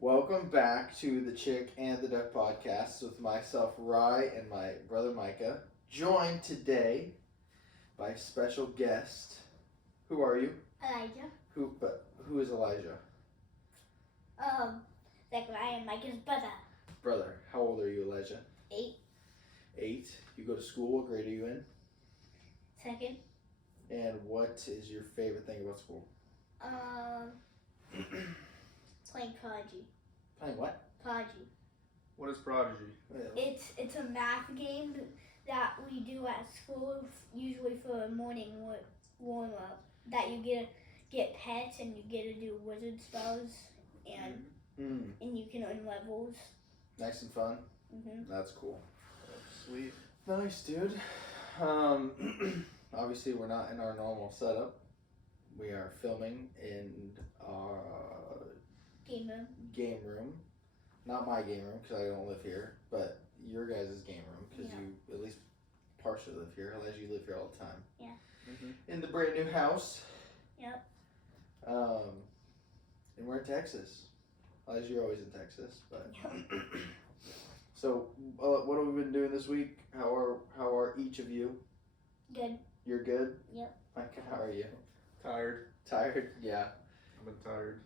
Welcome back to the Chick and the Duck podcast with myself, Rye, and my brother Micah. Joined today by a special guest. Who are you? Elijah. Who is Elijah? Zachariah and Micah's brother. Brother. How old are you, Elijah? 8. 8. You go to school. What grade are you in? 2nd. And what is your favorite thing about school? Playing Prodigy. Playing what? Prodigy. What is Prodigy? It's a math game that we do at school, usually for a morning warm up. That you get pets and you get to do wizard spells and you can earn levels. Nice and fun. Mhm. That's cool. Sweet. Nice, dude. Obviously, we're not in our normal setup. We are filming in our game room. Not my game room because I don't live here, but your guys' game room because you at least partially live here. Elijah, you live here all the time. Yeah. In the brand new house. Yep. And we're in Texas. Elijah, you're always in Texas, but. So, what have we been doing this week? How are each of you? Good. You're good? Yep. Micah, how are you? Tired. Tired? Yeah. I've been tired.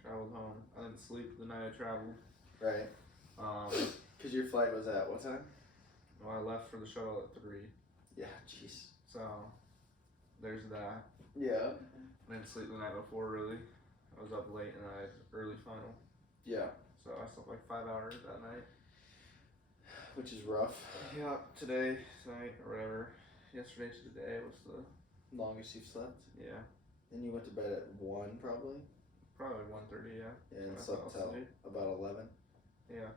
Traveled home. I didn't sleep the night I traveled. Right. Because your flight was at what time? Well, I left for the shuttle at 3. Yeah, jeez. So, there's that. Yeah. I didn't sleep the night before, really. I was up late and I had early final. Yeah. So, I slept like 5 hours that night. Which is rough. Yeah, tonight, or whatever. Yesterday to today was the Longest you've slept? Yeah. And you went to bed at 1 probably? Probably 1:30, yeah. And I slept fell till asleep. about 11? Yeah.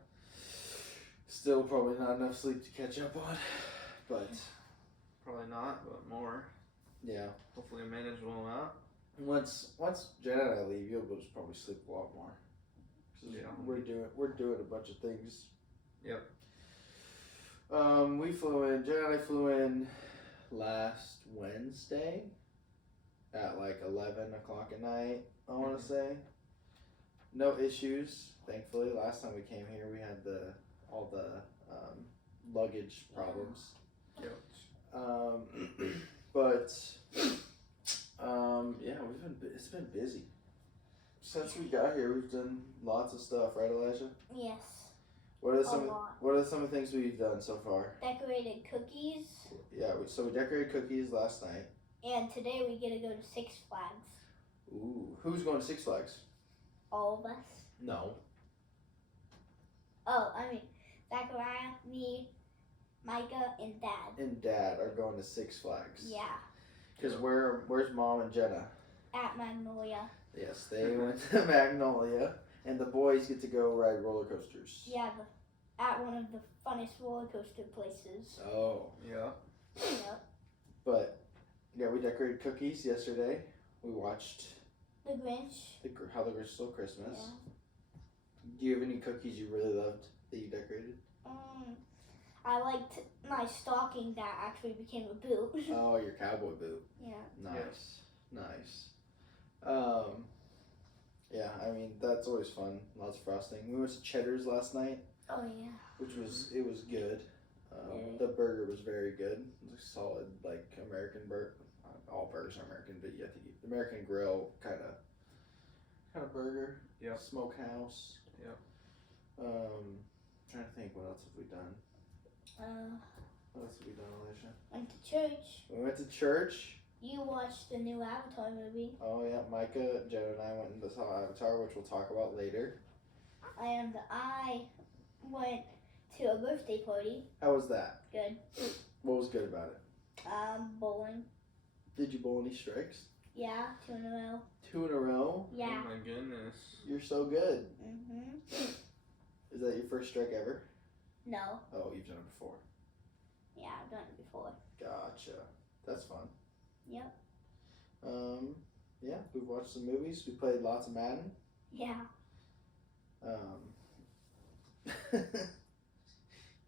Still probably not enough sleep to catch up on, but Probably not, but more. yeah. Hopefully a manageable amount. Once Jenna and I leave, you'll just probably sleep a lot more. 'Cause Yeah. we're doing a bunch of things. Yep. We flew in. Jenna and I flew in last Wednesday at like 11 o'clock at night. I want to say. No issues, thankfully. Last time we came here, we had all the luggage problems. Yep. But yeah, it's been busy since we got here. We've done lots of stuff, right, Elijah? Yes. What are some lot. What are some of the things we've done so far? Decorated cookies. Yeah, so we decorated cookies last night. And today we get to go to Six Flags. Ooh, who's going to Six Flags? All of us. No. Oh, I mean, Zachariah, me, Micah, and Dad. And Dad are going to Six Flags. Yeah, Because where's Mom and Jenna? at Magnolia. Yes, they went to Magnolia, and the boys get to go ride roller coasters. Yeah, at one of the funnest roller coaster places. Oh. Yeah. Yep. But yeah, we decorated cookies yesterday. We watched The Grinch. How the Grinch Stole Christmas. Yeah. Do you have any cookies you really loved that you decorated? I liked my stocking that actually became a boot. Oh, your cowboy boot. Yeah. Nice. Nice. Yeah, I mean, that's always fun. Lots of frosting. We went to Cheddar's last night, Oh yeah. which was good. Yeah. The burger was very good. It was a solid, like, American burger. All burgers are American, but you have to eat the American Grill kind of burger. Yep. Smokehouse. Yep. Trying to think, what else have we done? What else have we done, Alicia? Went to church. We went to church. You watched the new Avatar movie. Oh yeah, Micah, Joe, and I went and saw Avatar, which we'll talk about later. And I went to a birthday party. How was that? Good. What was good about it? Bowling. Did you bowl any strikes? Yeah, 2 in a row. 2 in a row? Yeah. Oh my goodness. You're so good. Mhm. Is that your first strike ever? No. Oh, you've done it before. Yeah, I've done it before. Gotcha. That's fun. Yep. Yeah, we've watched some movies. We played lots of Madden. Yeah.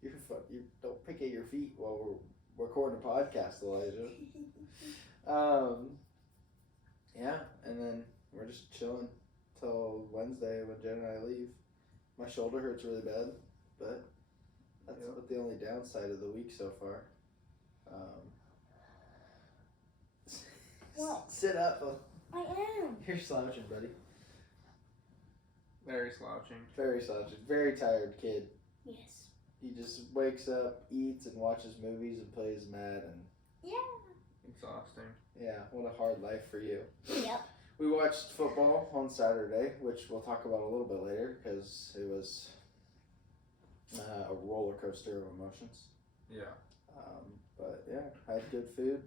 You don't pick at your feet while we're recording a podcast, Elijah. Yeah, and then we're just chilling till Wednesday when Jen and I leave. My shoulder hurts really bad, but that's about the only downside of the week so far. What? Sit up. I am. You're slouching, buddy. Very slouching. Very slouching. Very tired kid. Yes. He just wakes up, eats, and watches movies and plays Madden. Yeah. Exhausting. Yeah, what a hard life for you. Yep. We watched football on Saturday, which we'll talk about a little bit later because it was a roller coaster of emotions. Yeah. But yeah, had good food.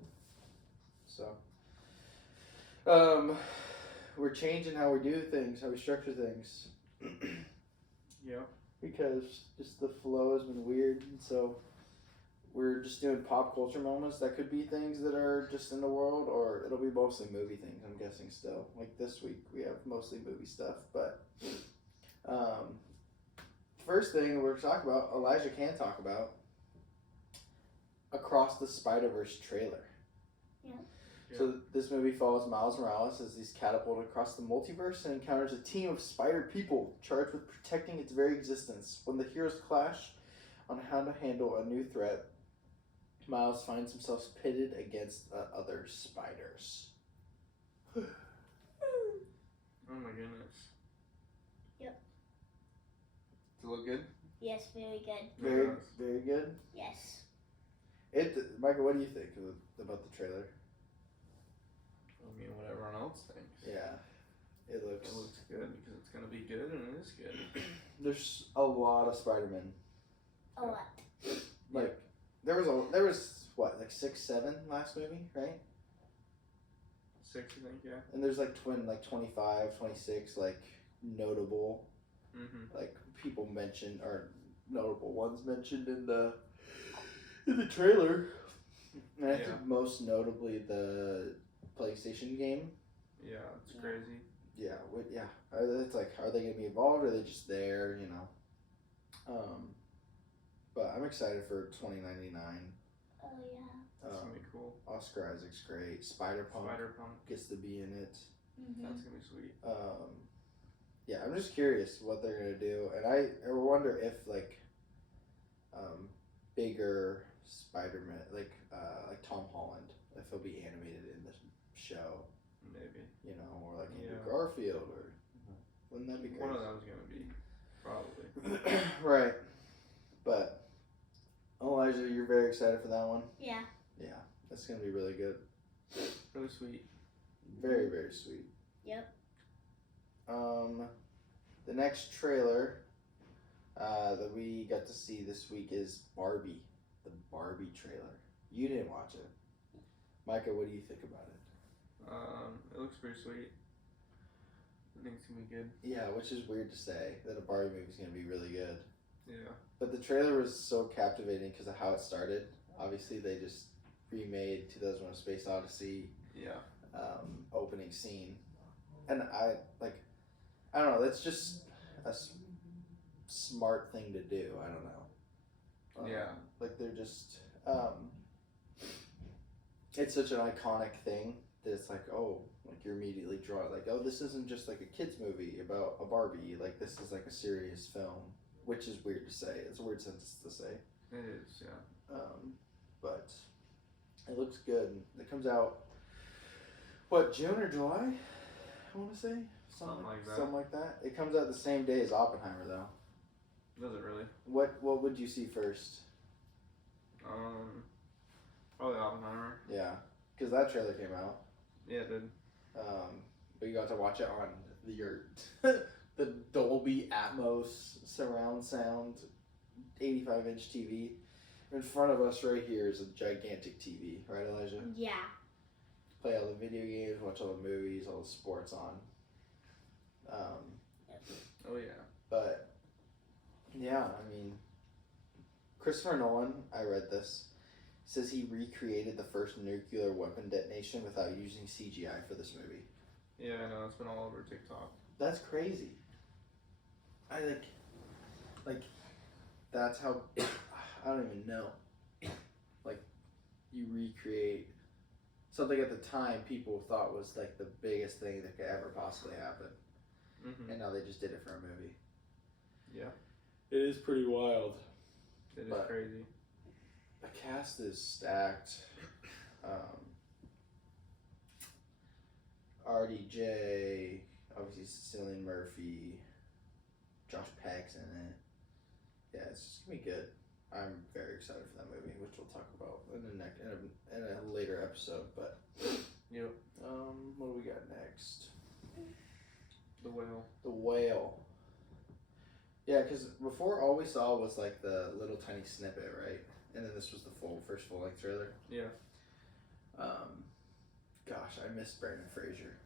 So, we're changing how we do things, how we structure things. Yeah. Because just the flow has been weird, and so we're just doing pop culture moments that could be things that are just in the world, or it'll be mostly movie things, I'm guessing still. Like this week, we have mostly movie stuff, but first thing we're talking about, Elijah can talk about, Across the Spider-Verse trailer. Yeah. So this movie follows Miles Morales as he's catapulted across the multiverse and encounters a team of spider people charged with protecting its very existence. When the heroes clash on how to handle a new threat, Miles finds himself pitted against other spiders. Oh my goodness. Yep. Does it look good? Yes, very good. Very, very good. Yes. Michael, what do you think about the trailer? I mean, what everyone else thinks. Yeah, it looks good because it's gonna be good and it is good. There's a lot of Spider-Man. A lot. Like there was what, like 6, 7 last movie, right? 6, I think, yeah. And there's like 25, 26 like notable like people mentioned, or notable ones mentioned in the trailer. And I think most notably the PlayStation game. Yeah, it's crazy. Yeah, it's like, are they gonna be involved, or are they just there? You know. But I'm excited for 2099. Oh yeah. That's gonna be cool. Oscar Isaac's great. Spider-Punk gets to be in it. That's gonna be sweet. Yeah, I'm just curious what they're gonna do, and I wonder if like bigger Spider-Man, like Tom Holland, if he'll be animated in the show. Maybe. You know, or like Andrew Garfield, or wouldn't that be crazy? One of them's gonna be, probably. Right. But Elijah, you're very excited for that one? Yeah. Yeah, that's gonna be really good. Really sweet. Very, very sweet. Yep. The next trailer that we got to see this week is Barbie. The Barbie trailer. You didn't watch it. Micah, what do you think about it? It looks pretty sweet. I think it's gonna be good. Yeah, which is weird to say, that a Barbie movie is gonna be really good. Yeah. But the trailer was so captivating because of how it started. Obviously, they just remade 2001: A Space Odyssey. Yeah. Opening scene, and I don't know. That's just a smart thing to do. I don't know. Yeah. Like they're just. It's such an iconic thing that it's like, oh, like you're immediately drawn, like, oh, this isn't just like a kids movie about a Barbie. Like this is like a serious film, which is weird to say. It's a weird sentence to say. It is, yeah. But it looks good. It comes out, what, June or July? I want to say Something like that. Something like that. It comes out the same day as Oppenheimer, though. Does it really? What would you see first? Probably Oppenheimer. Yeah, because that trailer came out. Yeah, it did. But you got to watch it on the Dolby Atmos surround sound 85-inch TV. In front of us right here is a gigantic TV, right, Elijah? Yeah. Play all the video games, watch all the movies, all the sports on. Oh yeah. But yeah, I mean, Christopher Nolan, I read this, says he recreated the first nuclear weapon detonation without using CGI for this movie. Yeah, I know, it's been all over TikTok. That's crazy. I like that's how, I don't even know. Like, you recreate something at the time people thought was like the biggest thing that could ever possibly happen. Mm-hmm. And now now they just did it for a movie. Yeah. It is pretty wild. It is crazy. The cast is stacked. RDJ, obviously Cillian Murphy, Josh Peck's in it. Yeah, it's just gonna be good. I'm very excited for that movie, which we'll talk about in a later episode. But Yep. what do we got next? The Whale. The Whale. Yeah, because before all we saw was like the little tiny snippet, right? And then this was the first full length trailer. Yeah. Gosh, I miss Brendan Fraser.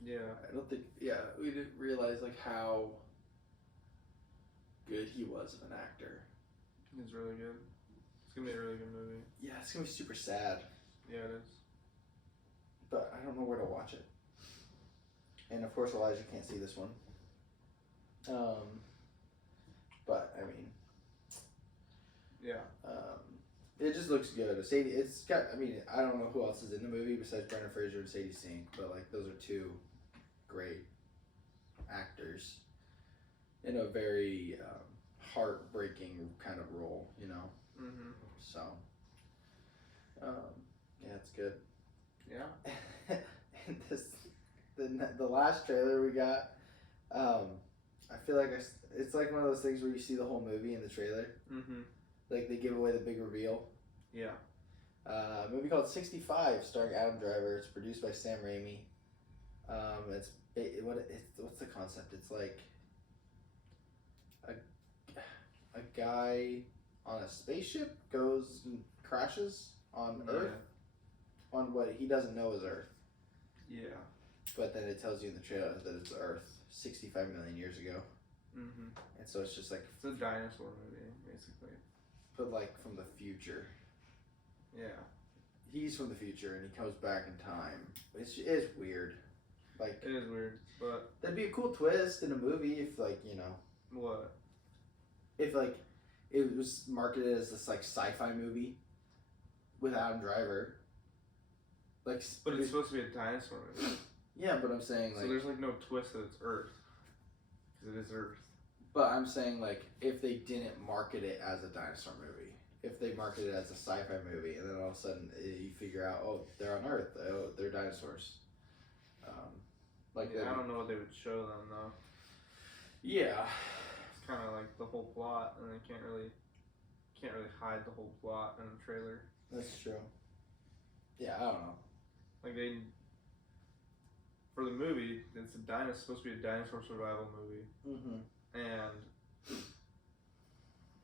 Yeah. I don't think. Yeah, we didn't realize like how good he was of an actor. It's really good. It's gonna be a really good movie. Yeah, it's gonna be super sad. Yeah, it is. But I don't know where to watch it. And of course, Elijah can't see this one. But I mean, yeah. It just looks good. Sadie, it's got. I mean, I don't know who else is in the movie besides Brendan Fraser and Sadie Sink, but like those are two great actors in a very heartbreaking kind of role, you know. Mhm. So, yeah, it's good. Yeah. And the last trailer we got, I feel like it's like one of those things where you see the whole movie in the trailer. Mhm. Like they give away the big reveal. Yeah. A movie called 65, starring Adam Driver. It's produced by Sam Raimi. What's the concept? It's like a guy on a spaceship goes and crashes on Earth, on what he doesn't know is Earth. Yeah. But then it tells you in the trailer that it's Earth 65 million years ago. Mhm. And so it's just like It's a dinosaur movie, basically. but like from the future. Yeah. He's from the future and he comes back in time. It's weird. Like It is weird, but that'd be a cool twist in a movie if like, you know, what? if like it was marketed as this like sci-fi movie with Adam Driver. Like But it's supposed to be a dinosaur movie. yeah, but I'm saying like So there's like no twist that it's Earth. Because it is Earth. but I'm saying like if they didn't market it as a dinosaur movie, if they market it as a sci-fi movie, and then all of a sudden you figure out, oh, they're on Earth, oh, they're dinosaurs. I don't know what they would show them though. Yeah. It's kind of like the whole plot, and they can't really hide the whole plot in the trailer. That's true. Yeah, I don't know. Like for the movie, it's supposed to be a dinosaur survival movie, Mm-hmm. and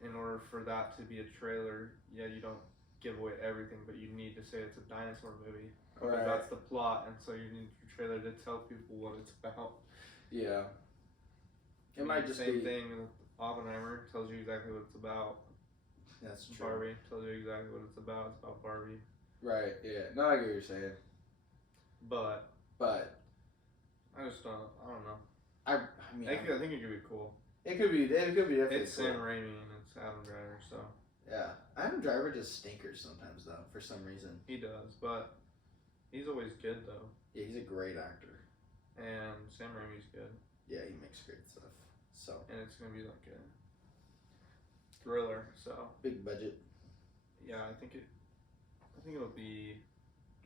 in order for that to be a trailer, yeah, you don't give away everything, but you need to say it's a dinosaur movie. Because Right. that's the plot, and so you need your trailer to tell people what it's about. Yeah. It might just same be thing with Oppenheimer, tells you exactly what it's about. That's true. Barbie tells you exactly what it's about. It's about Barbie. Right. Yeah. No, I get what you're saying. But I just don't. I don't know. I mean, I think it could be cool. it could be definitely It's cool. Sam Raimi and it's Adam Driver, so Yeah. Adam Driver just stinkers sometimes though, for some reason. he does. But he's always good though, Yeah, he's a great actor. and Sam Raimi's good, Yeah, he makes great stuff. So and it's gonna be like a thriller. So big budget, yeah, I think it'll be.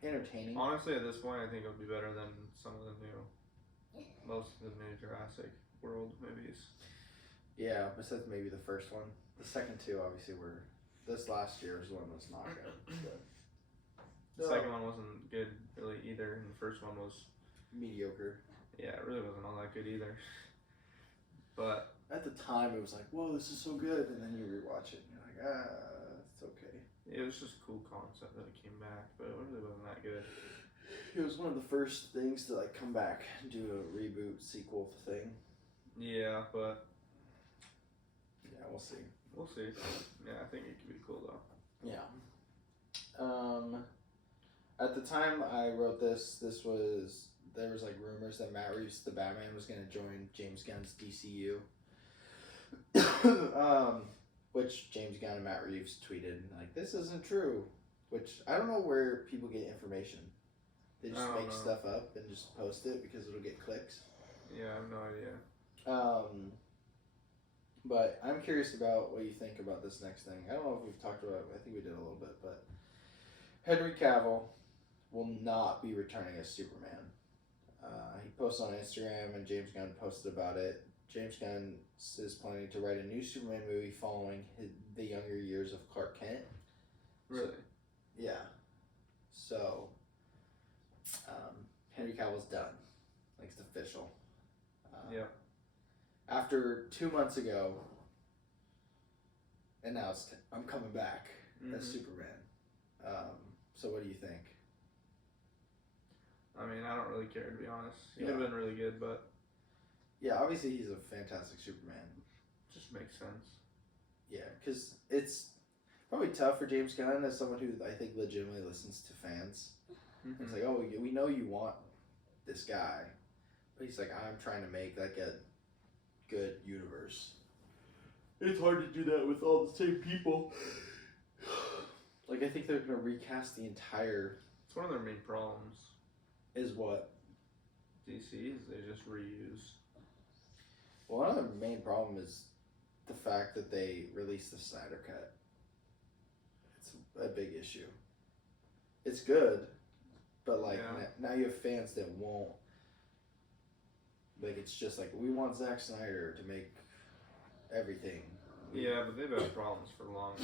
entertaining. Honestly, at this point, I think it'll be better than most of the new Jurassic World movies. Yeah, besides maybe the first one. The second two obviously were. This last year's one was not good. The second one wasn't good really either, and the first one was mediocre. yeah, it really wasn't all that good either. But At the time, it was like, whoa, this is so good, and then you rewatch it, and you're like, it's okay. it was just a cool concept that it came back, but it really wasn't that good. It was one of the first things to like come back and do a reboot sequel thing. Yeah, but Yeah, we'll see. we'll see. Yeah, I think it could be cool though. Yeah. At the time I wrote this there was like rumors that Matt Reeves, the Batman, was gonna join James Gunn's DCU. Which James Gunn and Matt Reeves tweeted like, this isn't true. Which I don't know where people get information. They just I don't make know. stuff up and just post it because it'll get clicks. Yeah, I have no idea. But I'm curious about what you think about this next thing. I don't know if we've talked about it. I think we did a little bit, but Henry Cavill will not be returning as Superman. He posted on Instagram, and James Gunn posted about it. James Gunn is planning to write a new Superman movie following the younger years of Clark Kent. Really? So, yeah. So, Henry Cavill's done. Like, it's official. Yeah. After 2 months ago, announced, I'm coming back as Superman. So what do you think? I mean, I don't really care, to be honest. He would have been really good, but... Yeah, obviously he's a fantastic Superman. Just makes sense. Yeah, because it's probably tough for James Gunn as someone who I think legitimately listens to fans. It's like, oh, we know you want this guy, but he's like, I'm trying to make like a good universe. It's hard to do that with all the same people. Like, I think they're gonna recast the entire. It's one of their main problems. Is what? DC is they just reuse. Well, another main problem is the fact that they released the Snyder Cut. It's a big issue. It's good, but like now you have fans that won't. Like, it's just like, we want Zack Snyder to make everything. Yeah, but they've had problems for long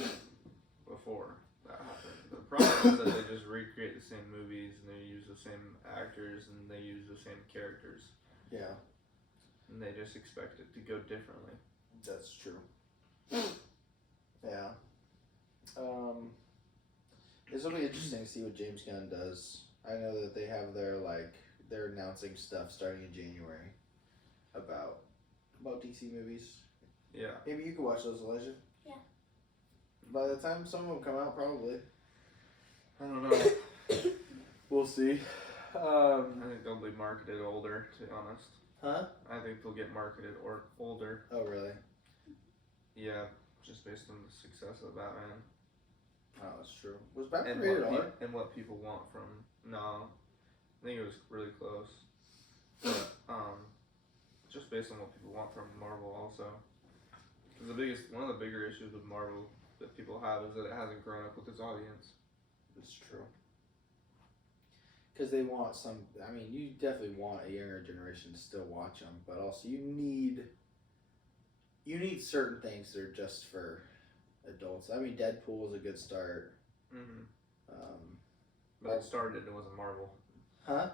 before that happened. The problem is that they just recreate the same movies and they use the same actors and they use the same characters. Yeah. And they just expect it to go differently. That's true. Yeah. This will be interesting to see what James Gunn does. I know that they have they're announcing stuff starting in January about DC movies. Yeah. Maybe you can watch those, Elijah. Yeah. By the time some of them come out, probably. I don't know. We'll see. I think they'll be marketed older, to be honest. Huh? I think they'll get marketed or older. Oh, really? Yeah, just based on the success of Batman. Oh, that's true. Was Batman rated R? And what people want from... No, I think it was really close. But, just based on what people want from Marvel also. Because one of the bigger issues with Marvel that people have is that it hasn't grown up with its audience. It's true. Because they want you definitely want a younger generation to still watch them, but also you need certain things that are just for adults. I mean, Deadpool was a good start. But it started, it wasn't Marvel. Huh?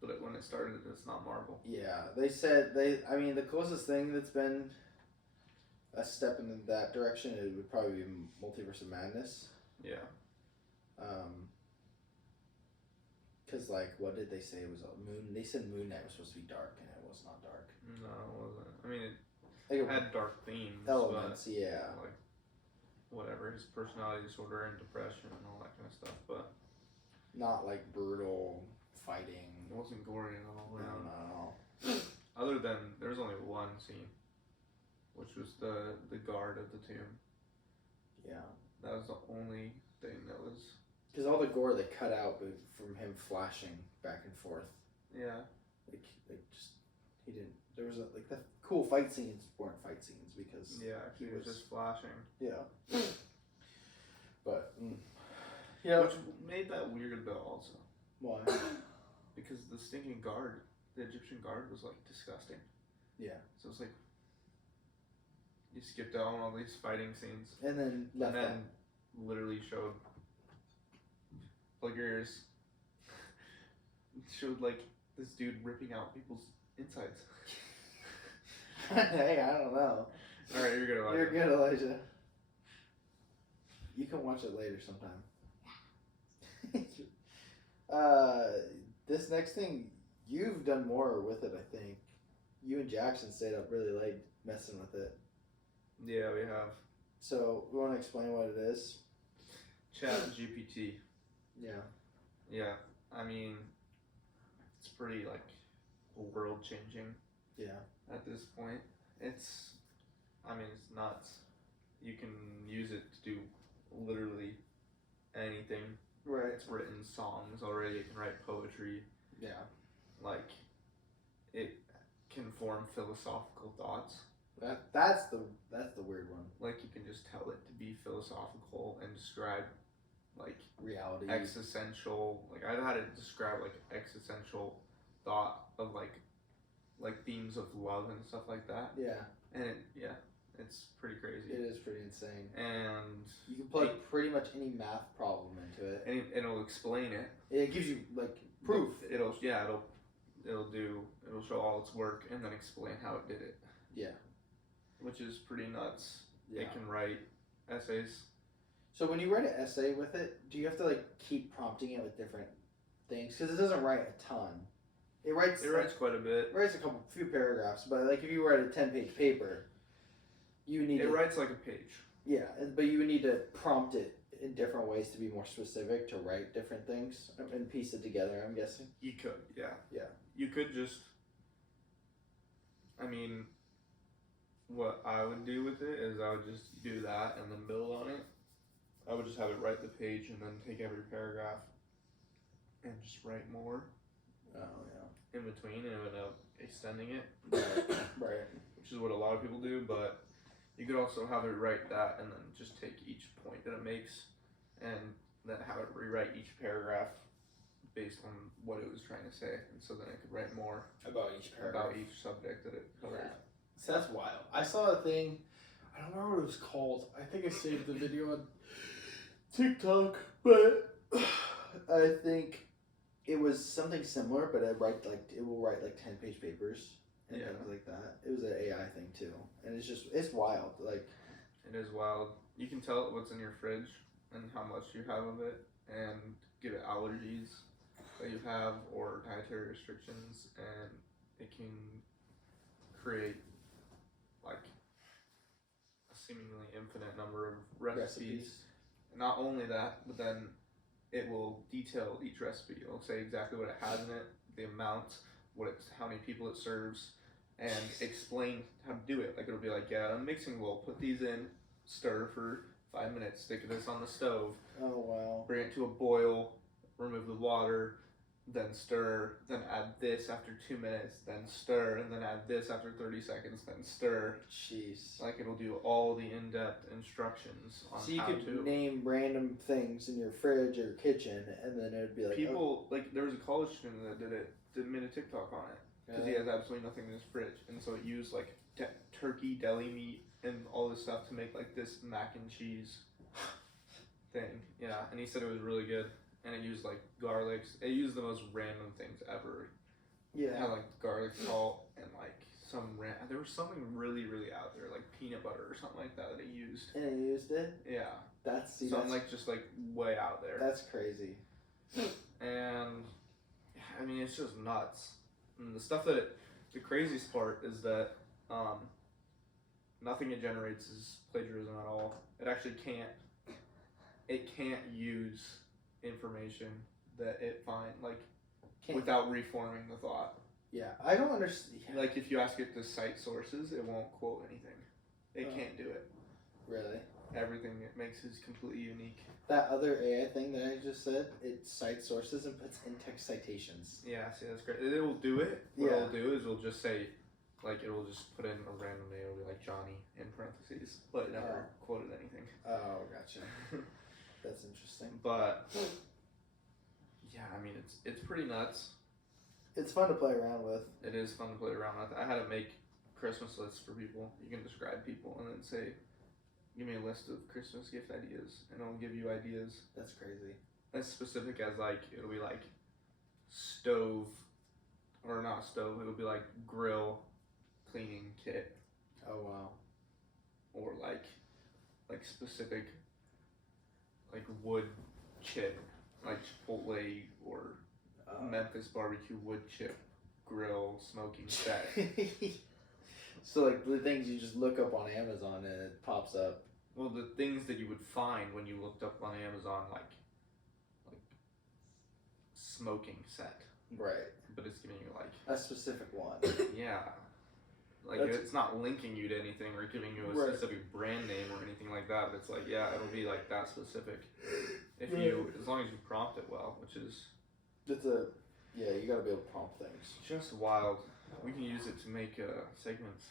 But when it started, it's not Marvel. Yeah, they said the closest thing that's been a step in that direction, it would probably be Multiverse of Madness. Yeah. Because, what did they say? It was they said Moon Knight was supposed to be dark, and it was not dark. No, it wasn't. I mean, it had dark themes. Elements, but, yeah. Whatever, his personality disorder and depression and all that kind of stuff, but... Not, brutal fighting. It wasn't gory at all. No, not at all. Other than, there's only one scene, which was the guard of the tomb. Yeah. That was the only thing that was... Because all the gore they cut out from him flashing back and forth. Yeah. He didn't... There was, the cool fight scenes weren't fight scenes because... Yeah, he was just flashing. Yeah. But... Yeah. Which made that weird, though, also. Why? Because the stinking guard, the Egyptian guard, was, disgusting. Yeah. So it's you skipped out on all these fighting scenes. And then literally showed... Ears. Showed, this dude ripping out people's insides. Hey, I don't know. Alright, you're good, Elijah. You're good, Elijah. You can watch it later sometime. This next thing, you've done more with it, I think. You and Jackson stayed up really late messing with it. Yeah, we have. So, we want to explain what it is? ChatGPT. Yeah. Yeah, I mean, it's pretty, world-changing. Yeah. At this point. It's nuts. You can use it to do literally anything. Right. It's written songs already. It can write poetry. Yeah. It can form philosophical thoughts. That's the weird one. Like you can just tell it to be philosophical and describe like Reality. existential. Like I've had it describe like existential thought of like themes of love and stuff like that. Yeah. And it's pretty crazy. It is pretty insane. And you can plug pretty much any math problem into it, and it'll explain it. It gives you like proof. It'll show all its work and then explain how it did it. Yeah. Which is pretty nuts. Yeah. It can write essays. So when you write an essay with it, do you have to like keep prompting it with different things? Because it doesn't write a ton. It writes quite a bit. It writes few paragraphs, but like if you write a 10-page paper, you need. It writes like a page. Yeah, but you would need to prompt it in different ways to be more specific to write different things and piece it together. I'm guessing. You could, yeah. Yeah. You could just. I mean, what I would do with it is I would just do that and then build on it. I would just have it write the page and then take every paragraph and just write more. Oh yeah. In between, and it would end up extending it. Right. Which is what a lot of people do, but you could also have it write that and then just take each point that it makes and then have it rewrite each paragraph based on what it was trying to say, and so then it could write more About each paragraph. about each subject that it covered. Yeah. So that's wild. I saw a thing. I don't remember what it was called. I think I saved the video on TikTok, but I think it was something similar. But it will write like 10-page papers and things like that. It was an AI thing too, and it's wild. Like it is wild. You can tell it what's in your fridge and how much you have of it, and give it allergies that you have or dietary restrictions, and it can create like a seemingly infinite number of recipes. Not only that, but then it will detail each recipe. It'll say exactly what it has in it, the amount, how many people it serves, and explain how to do it. Like it'll be like, yeah, a mixing bowl, put these in, stir for 5 minutes, stick this on the stove. Oh wow. Bring it to a boil, remove the water, then stir, then add this after 2 minutes, then stir, and then add this after 30 seconds, then stir. Jeez. Like it'll do all the in-depth instructions on how to. So you could name random things in your fridge or kitchen, and then it would be like people like there was a college student that made a TikTok on it because he has absolutely nothing in his fridge, and so it used like turkey deli meat and all this stuff to make like this mac and cheese thing. Yeah, and he said it was really good. And it used like garlic. It used the most random things ever. Yeah. It had like garlic salt and like there was something really, really out there, like peanut butter or something like that it used. And it used it? Yeah. That's like just like way out there. That's crazy. And I mean it's just nuts. And the craziest part is that nothing it generates is plagiarism at all. It actually can't use information that it without reforming the thought. Yeah, I don't understand. Like if you ask it to cite sources, it won't quote anything. It can't do it. Really? Everything it makes is completely unique. That other AI thing that I just said, it cites sources and puts in-text citations. Yeah, see that's great. It will do it. What it'll do is it'll just say, like it'll just put in a random name. It'll be like Johnny in parentheses, but it never quoted anything. Oh, gotcha. That's interesting. But yeah, I mean it's pretty nuts. It's fun to play around with. It is fun to play around with. I had to make Christmas lists for people. You can describe people and then say, give me a list of Christmas gift ideas, and it'll give you ideas. That's crazy. As specific as like it'll be like stove, or not stove. It'll be like grill cleaning kit. Oh wow. Or like specific like wood chip, like Chipotle or Memphis barbecue wood chip grill smoking set. So like the things you just look up on Amazon and it pops up. Well, the things that you would find when you looked up on Amazon, like smoking set. Right. But it's giving you like a specific one. Yeah. Like it's not linking you to anything or giving you a specific brand name or anything like that. But it's like, yeah, it'll be like that specific. If as long as you prompt it well, which is. You gotta be able to prompt things. Just wild. We can use it to make segments,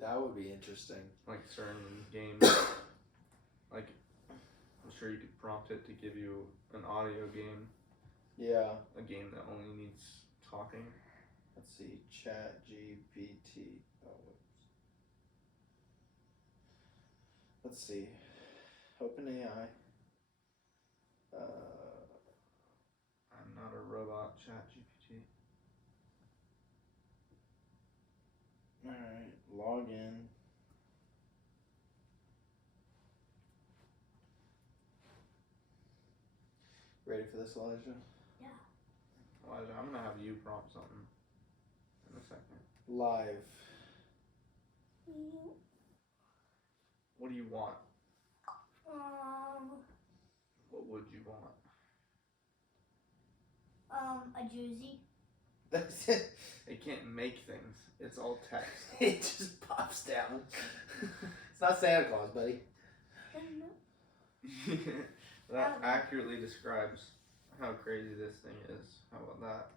That would be interesting. like certain games. Like, I'm sure you could prompt it to give you an audio game, Yeah. a game that only needs talking. Let's see. ChatGPT. Oh, whoops. Let's see. OpenAI. I'm not a robot, ChatGPT. Alright. Log in. Ready for this, Elijah? Elijah, I'm gonna have you prompt something in a second. Live. What do you want? What would you want? A jersey. That's it. It can't make things. It's all text. It just pops down. It's not Santa Claus, buddy. That accurately describes how crazy this thing is. How about that?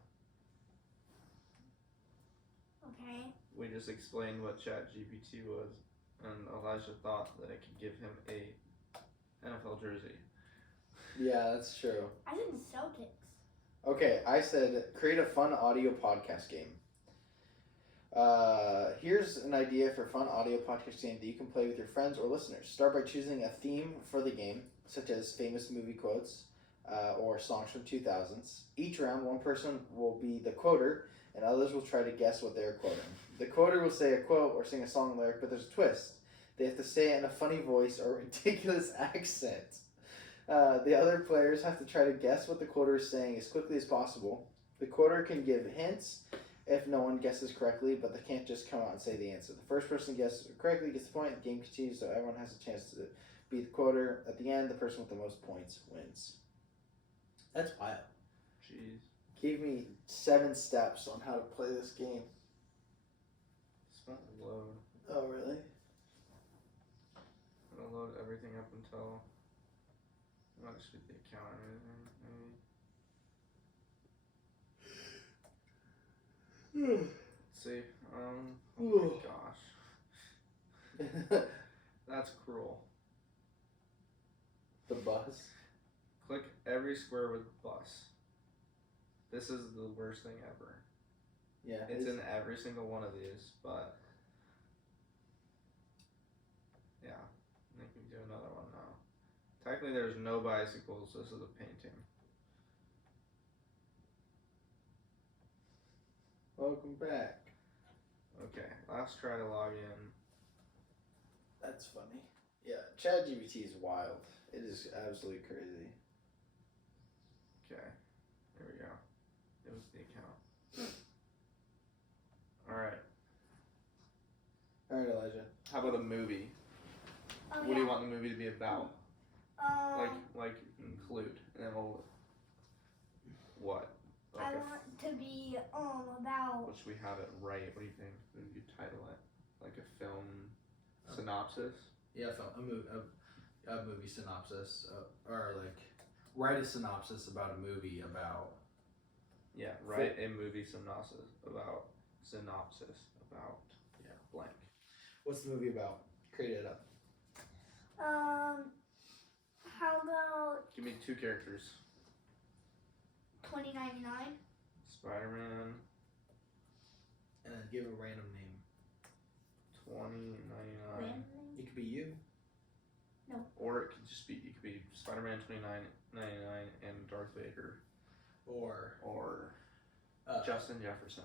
Okay. We just explained what ChatGPT was, and Elijah thought that it could give him a NFL jersey. Yeah, that's true. I said the Celtics. Okay, I said create a fun audio podcast game. Here's an idea for a fun audio podcast game that you can play with your friends or listeners. Start by choosing a theme for the game, such as famous movie quotes or songs from 2000s. Each round, one person will be the quoter, and others will try to guess what they're quoting. The quoter will say a quote or sing a song lyric, but there's a twist. They have to say it in a funny voice or ridiculous accent. The other players have to try to guess what the quoter is saying as quickly as possible. The quoter can give hints if no one guesses correctly, but they can't just come out and say the answer. The first person to guess correctly gets the point. The game continues, so everyone has a chance to be the quoter. At the end, the person with the most points wins. That's wild. Jeez. Gave me 7 steps on how to play this game. It's not load. Oh, really? I'm gonna load everything up until might just be the account or anything, maybe. Let's see. Oh my gosh. That's cruel. The bus? Click every square with bus. This is the worst thing ever. Yeah. It's in every single one of these, but yeah. I think we can do another one now. Technically there's no bicycles, this is a painting. Welcome back. Okay, last try to log in. That's funny. Yeah, ChatGPT is wild. It is absolutely crazy. Okay, here we go. It was the account. Alright. Alright, Elijah. How about a movie? Oh, What do you want the movie to be about? Like include, and then we'll what? Like I want to be about. Which we have it right. What do you think? What would you title it? Like a film synopsis? Yeah, a movie synopsis, or like write a synopsis about a movie about. Yeah, write a movie synopsis about yeah blank. What's the movie about? Create it up. How about Give me 2 characters. 2099? Spider-Man. And then give a random name. 2099. It could be you. No. Or it could just be Spider-Man 2099 and Darth Vader. Or Justin Jefferson.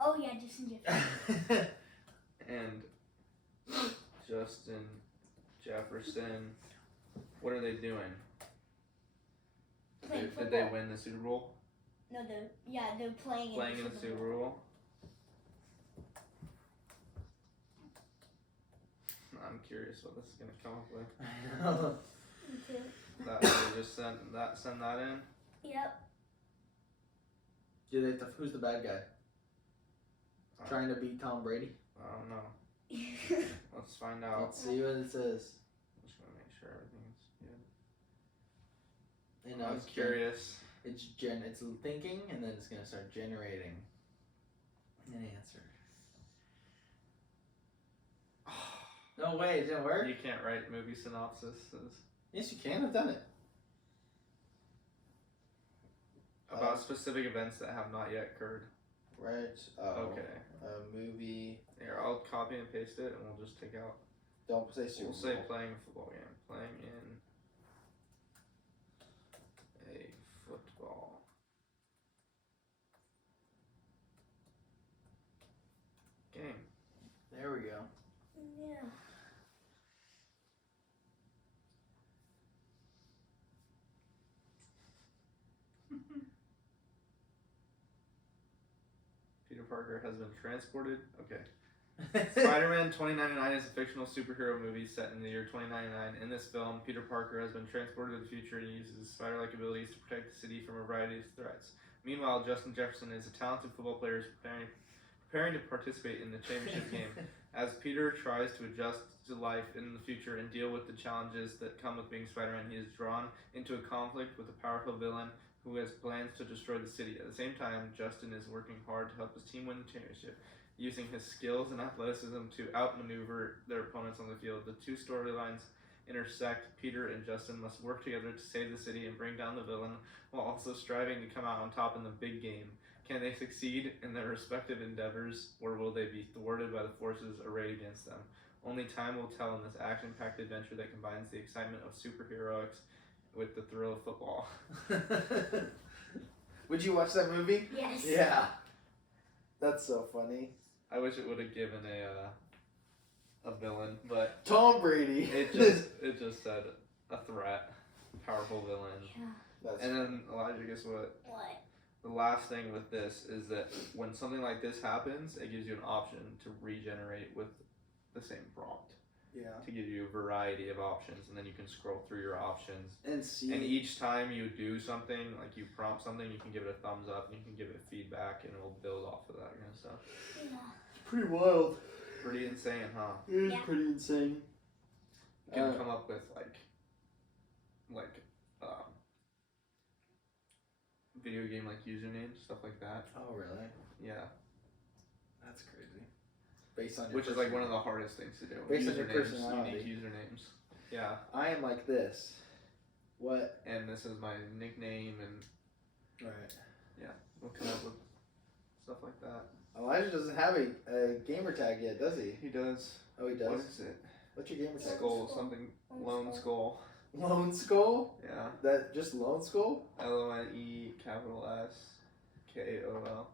Oh yeah, Justin Jefferson. And Justin Jefferson. What are they doing? Did they win the Super Bowl? No, they're playing in the Super Bowl. I'm curious what this is gonna come up with. I know. Me too. They just send that in. Yep. Who's the bad guy? Trying to beat Tom Brady? I don't know. Let's find out. Let's see what it says. I'm just gonna make sure everything's good. And I'm curious. It's thinking, and then it's gonna start generating. An answer. No way, it didn't work? You can't write movie synopses. Yes, you can. I've done it. About specific events that have not yet occurred. Right. Oh. Okay. A movie. Here, I'll copy and paste it, and we'll just take out. Don't say Super We'll Bowl. say playing a football game. Playing in a football game. There we go. Yeah. Peter Parker has been transported. Okay. Spider-Man 2099 is a fictional superhero movie set in the year 2099. In this film, Peter Parker has been transported to the future and uses spider-like abilities to protect the city from a variety of threats. Meanwhile, Justin Jefferson is a talented football player preparing to participate in the championship game. As Peter tries to adjust to life in the future and deal with the challenges that come with being Spider-Man, he is drawn into a conflict with a powerful villain who has plans to destroy the city. At the same time, Justin is working hard to help his team win the championship, using his skills and athleticism to outmaneuver their opponents on the field. The two storylines intersect. Peter and Justin must work together to save the city and bring down the villain, while also striving to come out on top in the big game. Can they succeed in their respective endeavors, or will they be thwarted by the forces arrayed against them? Only time will tell in this action-packed adventure that combines the excitement of superheroics with the thrill of football. Would you watch that movie? Yes. Yeah. That's so funny. I wish it would have given a villain, but Tom Brady. it just said a threat, powerful villain. Yeah. That's And then Elijah, guess what? What? The last thing with this is that when something like this happens, it gives you an option to regenerate with the same prompt. Yeah. To give you a variety of options, and then you can scroll through your options. And see. And each time you do something, like you prompt something, you can give it a thumbs up, and you can give it feedback, and it'll build off of that kind of stuff. Yeah. Pretty wild. Pretty insane, huh? It is Yeah. pretty insane. You can come up with video game like usernames, stuff like that. Oh, really? Yeah. That's crazy. Based on your Which is like one of the hardest things to do. Based on your Usernames, personality. unique usernames. Yeah. I am like this. What? And this is my nickname, and Right. we'll come up with stuff like that. Elijah doesn't have a gamer tag yet, does he? He does. Oh, he does. What is it? What's your gamer tag? Skull, something. Lone Skull. Lone Skull? Yeah. That just Lone Skull? LONE capital S KOL.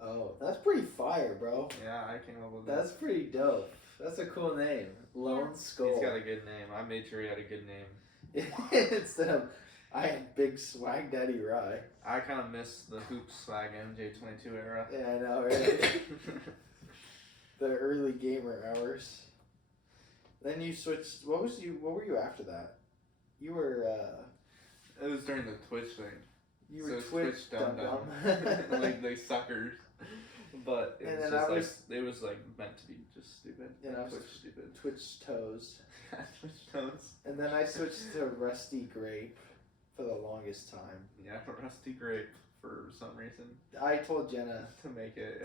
Oh, that's pretty fire, bro. Yeah, I came up with That's pretty dope. That's a cool name. Lone it. Skull. He's got a good name. I made sure he had a good name. Instead of, I had Big Swag Daddy Rye. I kind of miss the hoops swag MJ22 era. Yeah, I know, right? The early gamer hours. Then you switched. What were you after that? You were. It was during the Twitch thing. You were So Twitch Dum Dum Dum. Like they suckers. But it And was then just I was- it was like meant to be just stupid. Yeah, Like I was- Twitch stupid. Twitch Toes. Twitch tones. And then I switched to Rusty Grape for the longest time. Yeah, Rusty Grape for some reason I told Jenna to make it.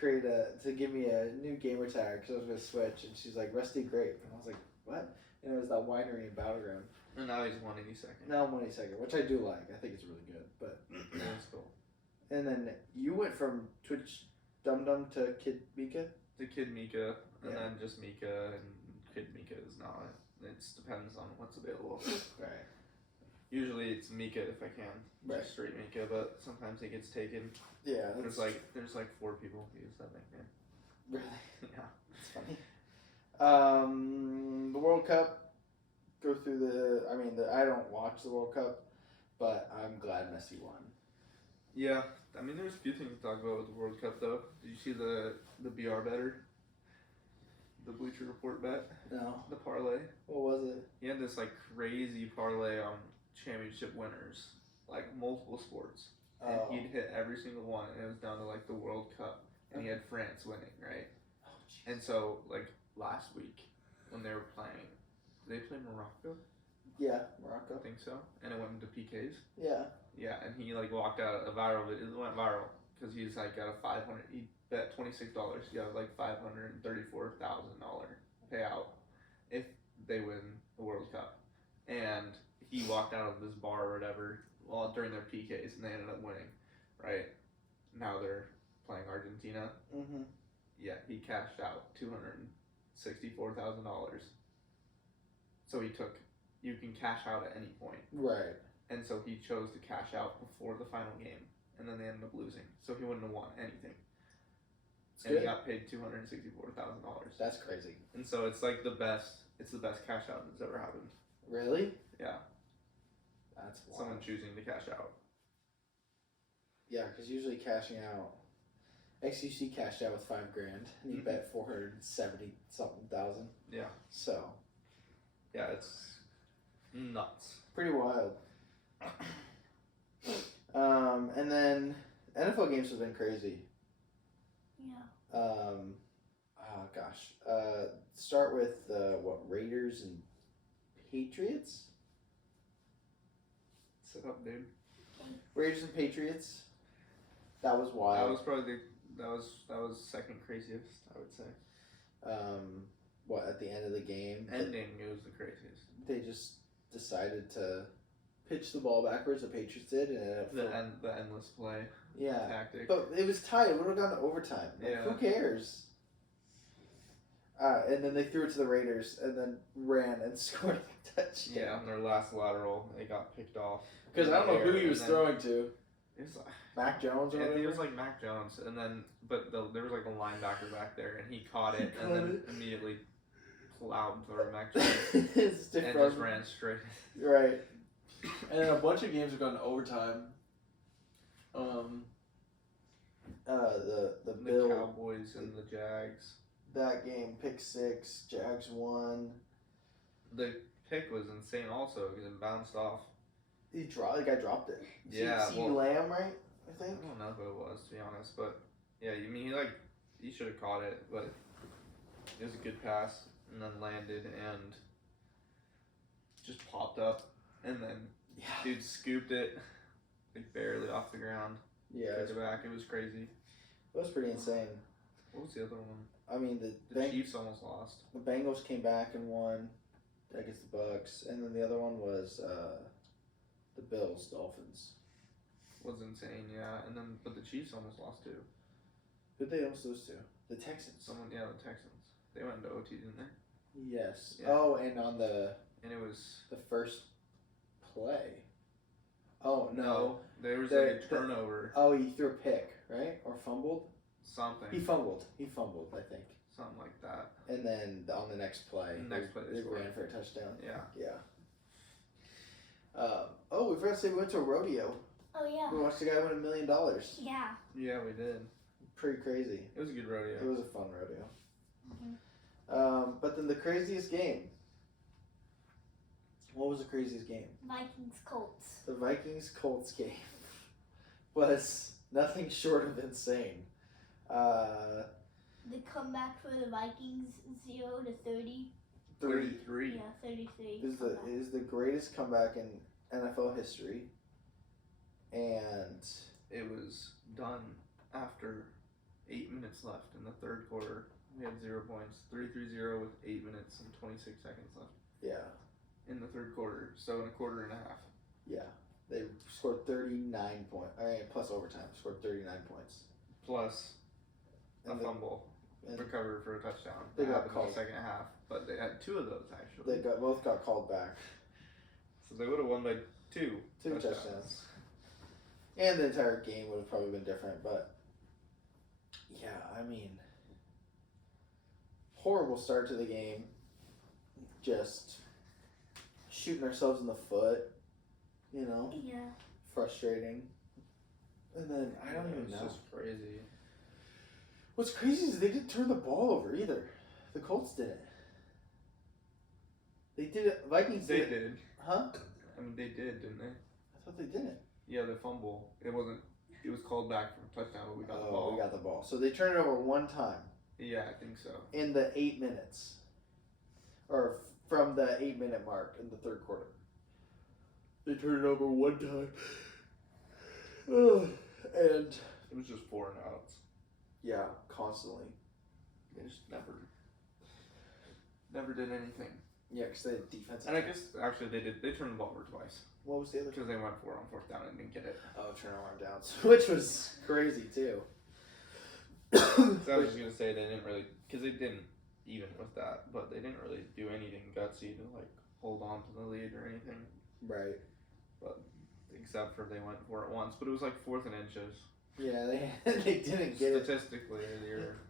to give me a new gamer tag because I was gonna switch, and she's like Rusty Grape, and I was like, what? And it was that winery in Battleground. And now he's 182nd. Now I'm 22nd, which I do like. I think it's really good. But That's cool. and then you went from Twitch Dum Dum to Kid Mika. The Kid Mika, and Yeah. then just Mika, and Kid Mika is not. It depends on what's available. Right. Usually it's Mika if I can, Right. just straight Mika, but sometimes it gets taken. Yeah. There's like 4 people who use that nickname. really. Yeah. It's funny. The World Cup. Go through I don't watch the World Cup, but I'm glad Messi won. Yeah, I mean, there's a few things to talk about with the World Cup, though. Did you see the BR better? The Bleacher Report bet? No. The parlay? What was it? He had this, like, crazy parlay on championship winners, like, multiple sports. And Oh. he'd hit every single one, and it was down to, like, the World Cup. And he had France winning, right? Oh, jeez. And so, like, last week, when they were playing, did they play Morocco? Yeah, Morocco. I think so. And it went into PKs. Yeah. Yeah, and he like walked out a viral video. It went viral because he's like got a bet $26. You have like $534,000 payout if they win the World Cup. And he walked out of this bar or whatever during their PKs, and they ended up winning. Right now they're playing Argentina. Mm-hmm. Yeah, he cashed out $264,000. So you can cash out at any point. Right. And so he chose to cash out before the final game, and then they ended up losing. So he wouldn't have won anything. It's And good. he got paid $264,000. That's crazy. And so it's like the best. It's the best cash out that's ever happened. Really? Yeah. That's wild. Someone choosing to cash out. Yeah, because usually cashing out, XUC cashed out with $5,000 and he bet 470 something thousand. Yeah. So. Yeah, it's nuts. Pretty wild. And then NFL games have been crazy. Yeah. Oh gosh. Start with Raiders and Patriots. Sit up, dude. Raiders and Patriots. That was wild. That was probably that was second craziest, I would say. At the end of the game? Ending, it was the craziest. They just decided to pitch the ball backwards. The Patriots did, and the endless play tactic. But it was tied. It would have gone to overtime. Who cares? And then they threw it to the Raiders, and then ran and scored a touchdown. Yeah, on their last lateral, they got picked off. Because I don't know who he was throwing to. It was like Mac Jones or whatever? It was like Mac Jones, and then there was like a linebacker back there, and he caught it, and then immediately plowed through Mac Jones, and just ran straight. Right. And then a bunch of games have gone to overtime. The The Cowboys and the Jags. That game, pick six, Jags won. The pick was insane also because it bounced off. The guy dropped it. Yeah, CeeDee Lamb, right? I think. I don't know who it was, to be honest, but yeah, you mean he should have caught it, but it was a good pass and then landed and just popped up, and then dude scooped it like barely off the ground. Yeah, took it back. It was crazy. It was pretty insane. What was the other one? I mean, The Chiefs almost lost. The Bengals came back and won against the Bucks, and then the other one was the Bills Dolphins. Was insane, yeah. And then, but the Chiefs almost lost too. Who'd they almost lose to? The Texans. The Texans. They went into OT, didn't they? Yes. Yeah. Oh, and on And it was the first play. Oh no. There was like a turnover. He threw a pick, right? Or fumbled? Something. He fumbled, I think. Something like that. And then on the next play, they ran for a touchdown. Yeah. Yeah. We forgot to say we went to a rodeo. Oh yeah. We watched a guy win $1 million. Yeah. Yeah, we did. Pretty crazy. It was a good rodeo. It was a fun rodeo. Mm-hmm. But then the craziest game. What was the craziest game? Vikings Colts. The Vikings Colts game was nothing short of insane. The comeback for the Vikings 0-30. 33. Yeah, 33. Is the greatest comeback in NFL history, and it was done after 8 minutes left in the third quarter. We had 0 points. 3-3-0 with 8 minutes and 26 seconds left. Yeah. In the third quarter, so in a quarter and a half. Yeah, they scored 39 points. Plus overtime, scored 39 points. Plus a fumble. Recovered for a touchdown. They got happened called in the second half, but they had 2 of those actually. They both got called back. So they would have won by 2 touchdowns. And the entire game would have probably been different, but yeah, I mean, horrible start to the game. Just shooting ourselves in the foot, Yeah. frustrating. And then I don't even know. It's just crazy. What's crazy is they didn't turn the ball over either. The Colts didn't. They did it. Vikings They did. did. Huh? I mean, they did, didn't they? I thought they didn't. Yeah, the fumble. It was called back from a touchdown, but we got the ball. We got the ball. So they turned it over one time. Yeah, I think so. In the 8 minutes. Or from the 8-minute mark in the third quarter. They turned it over one time. And it was just 4 and outs. Yeah, constantly. They just never did anything. Yeah, because they had defense. And I guess actually they turned the ball over twice What was the other? because they went for it on fourth down and didn't get it. Oh, turnaround downs. Which was crazy too. So I was just gonna say they didn't really, because they didn't even with that, but they didn't really do anything gutsy to like hold on to the lead or anything. Right. But except for they went for it once, but it was like 4th and inches. Yeah, they didn't get it. Statistically,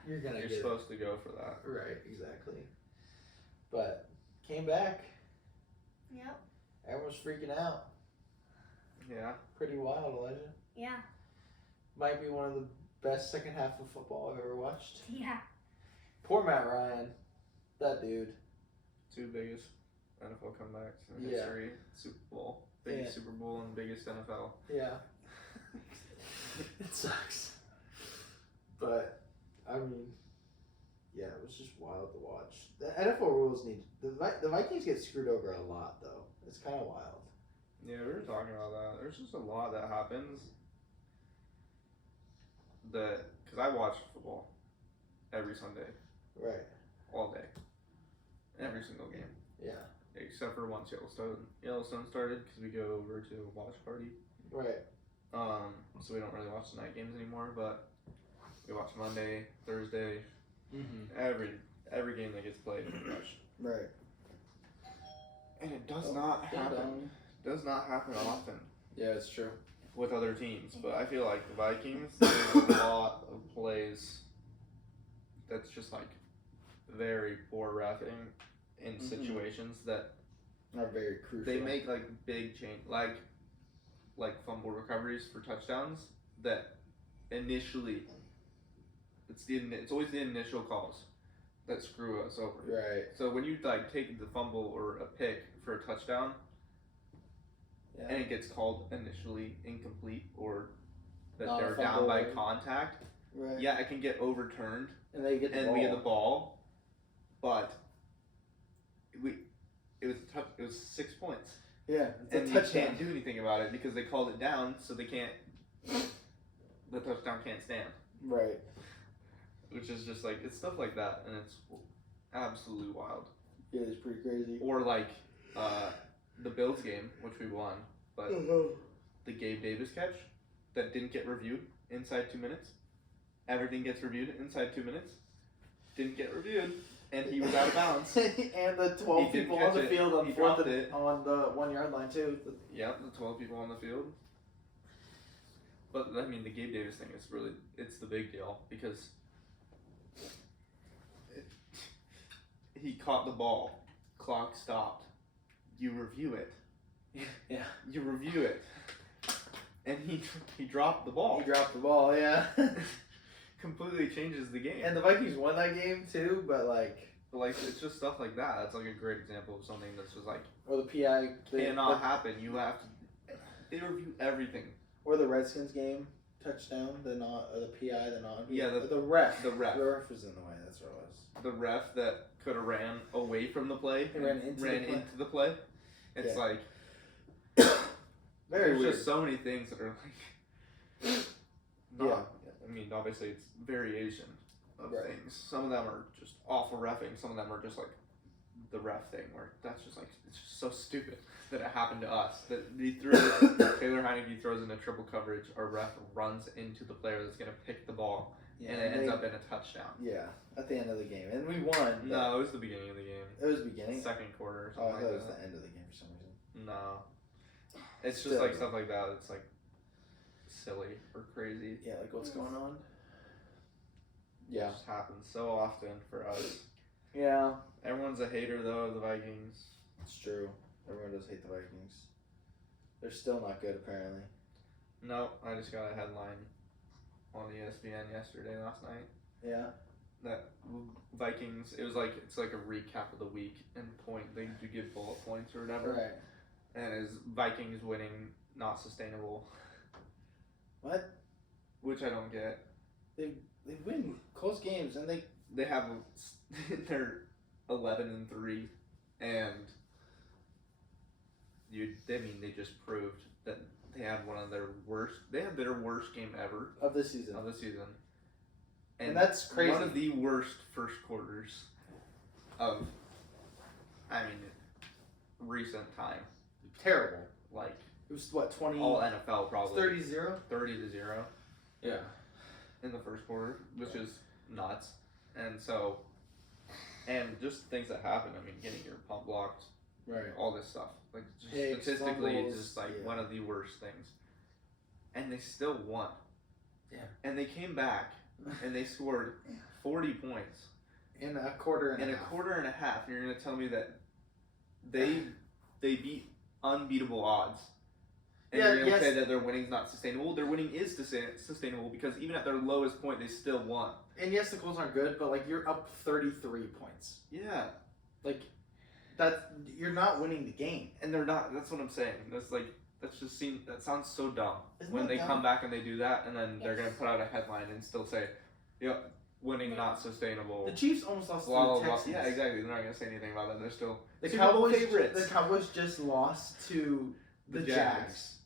You're gonna you're get supposed to go for that. it. Right, exactly. But came back. Yep. Everyone's freaking out. Yeah. Pretty wild, Elijah. Yeah. Might be one of the best second half of football I've ever watched. Yeah. Poor Matt Ryan. That dude. 2 biggest NFL comebacks in Yeah. history. Super Bowl. Biggest Yeah. Super Bowl and biggest NFL. Yeah. It sucks. But, I mean, yeah, it was just wild to watch. The NFL rules need... The Vikings get screwed over a lot, though. It's kind of wild. Yeah, we were talking about that. There's just a lot that happens that, because I watch football every Sunday, Right. all day, every single game, Yeah. except for once Yellowstone started, because we go over to a watch party. Right. So we don't really watch the night games anymore, but we watch Monday, Thursday, Mm-hmm. every game that gets played pretty much. Right. And it does Oh, not ding happen. dong. Does not happen often Yeah, it's true. with other teams, but I feel like the Vikings, there's a lot of plays that's just like very poor reffing in situations that Not very crucial. they make like big change, like fumble recoveries for touchdowns that initially it's always the initial calls that screw us over. Right. So when you like take the fumble or a pick for a touchdown, Yeah. and it gets called initially incomplete or that Not a they're down fumble, by right? contact, Right. yeah, it can get overturned And they get the and ball. we get the ball, but it was 6 points, Yeah. It's and a you touchdown. can't do anything about it because they called it down, so they can't. The touchdown can't stand, Right. which is just like it's stuff like that, and it's absolutely wild. Yeah, it's pretty crazy. Or like the Bills game, which we won, but Uh-huh. the Gabe Davis catch that didn't get reviewed inside 2 minutes. Everything gets reviewed inside 2 minutes. Didn't get reviewed, and he was out of bounds. And the 12 He did people catch on the it. field on He fourth dropped and, it. on the 1 yard line too. Yep, the 12 people on the field. But I mean, the Gabe Davis thing is it's the big deal because he caught the ball, clock stopped, you review it. Yeah. You review it. And he dropped the ball. He dropped the ball, yeah. Completely changes the game. And the Vikings won that game too, but like. But like it's just stuff like that. That's like a great example of something that's just like Or the PI. cannot happen. You have to. They review everything. Or the Redskins game touchdown, or the PI, the non. Yeah, the ref. The ref. The ref was in the way. That's what it was. The ref that could have ran away from the play. He ran into the play. It's Yeah. like Very there's weird. just so many things that are like. Not, Yeah. I mean, obviously it's variation of Right. things. Some of them are just awful reffing. Some of them are just like the ref thing, where that's just like it's just so stupid that it happened to us. That he threw Taylor Heineke throws into triple coverage. Our ref runs into the player that's gonna pick the ball, Yeah, and it ends they- up in a touchdown. Yeah, at the end of the game, and we won. but No, it was the beginning of the game. it was the beginning. Second quarter or Oh, I something thought it like was that. the end of the game for some reason. No. It's just Still. like stuff like that. It's like silly or crazy. Yeah, like what's going on? It Yeah. just happens so often for us. Yeah, Everyone's a hater though of the Vikings. it's true. Everyone does hate the Vikings. They're still not good, apparently. No, I just got a headline on ESPN last night. Yeah. That Vikings, it's like a recap of the week and they do give bullet points or whatever. Right. And is Vikings winning not sustainable? What? Which I don't get. They win close games, and They have they're 11-3, and they just proved that they had one of their worst. They had their worst game ever of this season. of the season, And that's crazy. One of the worst first quarters of, recent time. Terrible. Like, it was what, 20? All NFL probably. 30-0? 30-0. Yeah. In the first quarter, which is nuts. And so, and just things that happen. Getting your pump blocked. Right. All this stuff. Like, Picks, statistically, fumbles, it's just one of the worst things. And they still won. Yeah. And they came back and they scored 40 points. In a quarter and a half. quarter and a half. And you're going to tell me that they beat unbeatable odds. And you're going to say that their winning's not sustainable. Their winning is sustainable because even at their lowest point, they still won. And yes, the Colts aren't good, but you're up 33 points. Yeah. You're not winning the game. And they're not. That's what I'm saying. That sounds so dumb. Isn't when that they dumb? come back and they do that, and then they're going to put out a headline and still say, yep, winning not sustainable. The Chiefs almost lost to Blah, the blah, blah. Texans. Yeah, exactly. They're not going to say anything about that. They're still The Super Bowl Cowboys favorites. The Cowboys just lost to the Jags.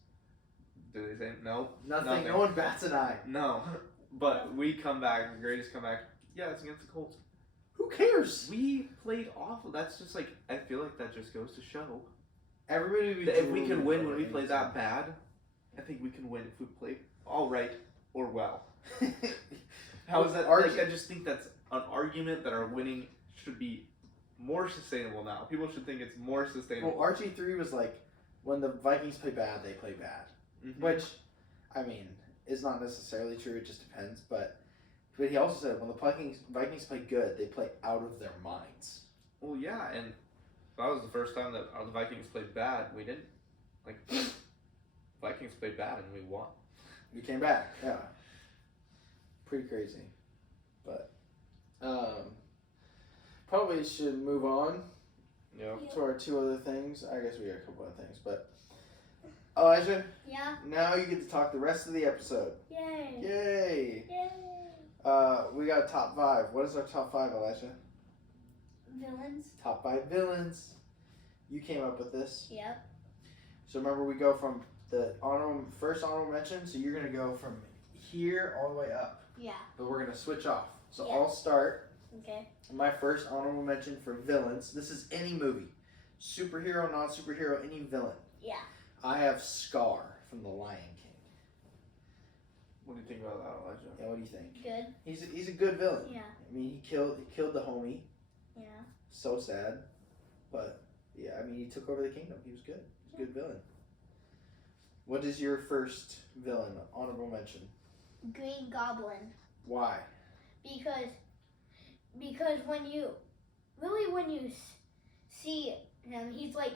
Did they say no? Nothing. No one bats an eye. No. But we come back, the greatest comeback. Yeah, it's against the Colts. Who cares? We played awful. That's just I feel like that just goes to show. Everybody would be If we can win when we play that bad, I think we can win if we play all right or well. How is that? I just think that's an argument that our winning should be more sustainable now. People should think it's more sustainable. Well, RG3 was when the Vikings play bad, they play bad. Mm-hmm. Which, is not necessarily true. It just depends. But he also said when the Vikings play good, they play out of their minds. Well, yeah, and that was the first time that the Vikings played bad. We didn't. Vikings played bad and we won. We came back, yeah. Pretty crazy. But, probably should move on to our two other things. I guess we got a couple other things, but Elijah? Yeah? Now you get to talk the rest of the episode. Yay! Yay! We got a top 5. What is our top 5, Elijah? Villains. Top 5 villains. You came up with this. Yep. So remember, we go from the first honorable mention, so you're going to go from here all the way up. Yeah. But we're going to switch off. So Yeah. I'll start. Okay. My first honorable mention for villains. This is any movie. Superhero, non-superhero, any villain. Yeah. I have Scar from The Lion King. What do you think about that, Elijah? Yeah, what do you think? Good. He's a good villain. Yeah. He killed the homie. Yeah. So sad. But, yeah, he took over the kingdom. He was good. He was a good villain. What is your first villain? Honorable mention. Green Goblin. Why? Because when you see him, he's like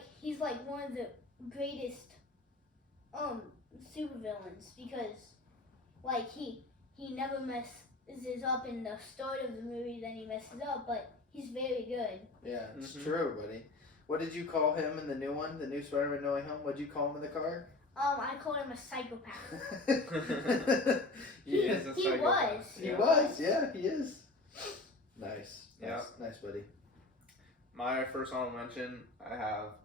one of the greatest supervillains because he never messes up in the start of the movie, then he messes up, but he's very good. Yeah, it's true, buddy. What did you call him in the new one, the new Spider-Man No Way Home? What did you call him in the car? I call him a psychopath. He is a psychopath. He was, yeah, he is. Nice. Yeah. Nice, buddy. My first honorable mention, I have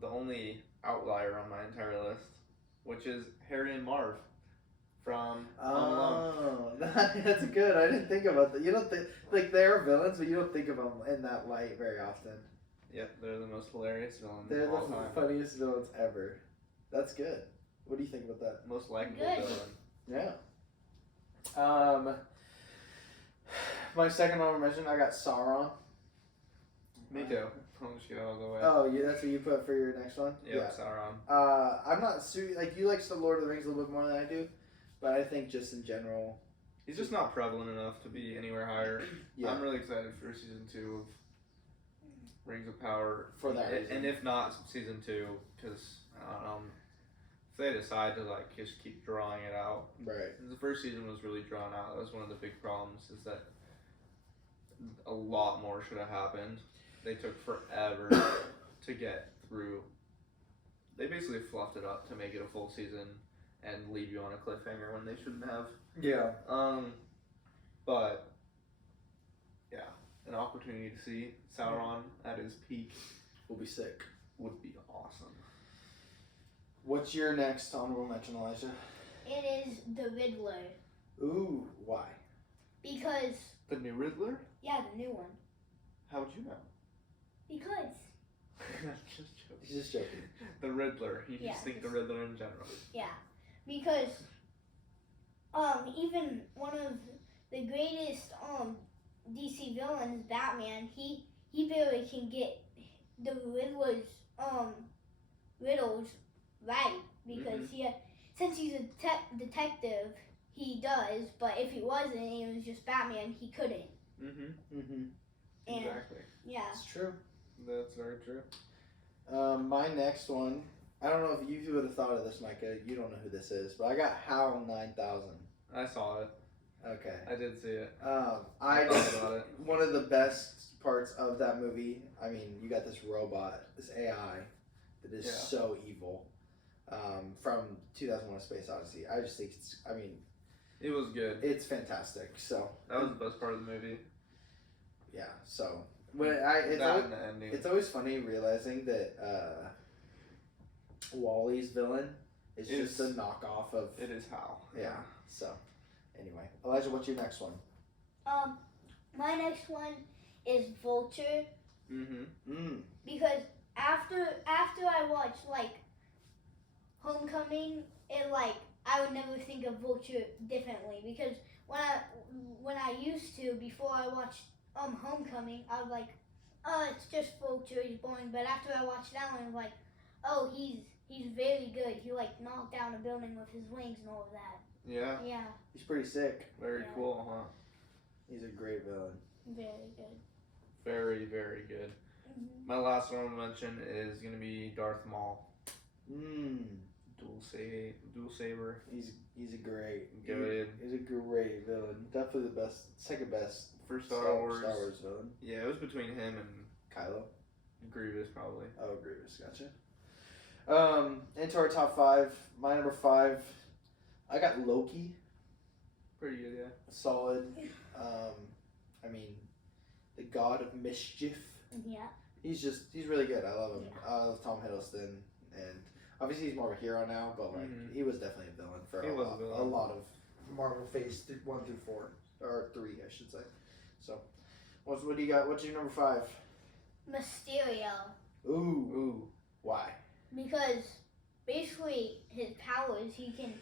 the only outlier on my entire list, which is Harry and Marv from Home Alone. Oh, that's good. I didn't think about that. You don't think they're villains, but you don't think of them in that light very often. Yep, they're the most hilarious villains They're of all the time. funniest villains ever. That's good. What do you think about that? Most likable Good. villain. Yeah. My second honorable mention, I got Sauron. Me too. I'll just get out of the way. Oh, yeah, that's what you put for your next one? Yep, Sauron. I'm not you like the Lord of the Rings a little bit more than I do, but I think just in general. He's just not prevalent enough to be anywhere higher. Yeah. I'm really excited for season 2 of Rings of Power. For that reason. And if not season 2, because if they decide to just keep drawing it out. Right. The first season was really drawn out. That was one of the big problems, is that a lot more should have happened. They took forever to get through. They basically fluffed it up to make it a full season and leave you on a cliffhanger when they shouldn't have. Yeah. But yeah, an opportunity to see Sauron at his peak Will be sick. would be awesome. What's your next honorable mention, Elijah? It is the Riddler. Ooh, why? Because The new Riddler? yeah, the new one. How would you know? Because Just joking. He's just joking. The Riddler. You Yeah, just think the just- Riddler in general. because even one of the greatest DC villains, Batman, he barely can get the Riddler's riddles right because since he's a detective, he does. But if he wasn't, and it was just Batman, he couldn't. And Exactly. yeah, It's true. That's very true. My next one, I don't know if you would have thought of this, Micah. You don't know who this is, but I got HAL 9000. I saw it. Okay. I did see it. I thought about it. One of the best parts of that movie, I mean, you got this robot, this AI, that is so evil, from 2001: A Space Odyssey. I just think It was good. it's fantastic. So That was the best part of the movie. yeah. So and the ending. it's always funny realizing that Wally's villain is just a knockoff of. It is HAL. Yeah. So anyway, Elijah, what's your next one? my next one is Vulture. Because after I watched like Homecoming, it like I would never think of Vulture differently because when I used to before I watched Homecoming, I was like, oh, it's just Vulture, he's boring. But after I watched that one, I was like, oh, he's very good. He like knocked down a building with his wings and all of that. Yeah. Yeah. He's pretty sick. Very cool, huh? He's a great villain. Very good. Very, very good. My last one to mention is gonna be Darth Maul. Dual saber. He's a great. Good. He's a great villain. Definitely the best, second best For Star Wars. Star Wars villain. Yeah, it was between him and Kylo. Grievous probably. Oh, Grievous, gotcha. Into our top 5. My number 5, I got Loki. Pretty good, yeah. Solid. I mean, the god of mischief. Yeah. He's really good. I love him. Yeah. I love Tom Hiddleston, and obviously he's more of a hero now, but like he was definitely a villain for a lot of Marvel Phase 1 through 4 or 3, I should say. So, what do you got? What's your number 5? Mysterio. Ooh. Why? Because basically his powers, he can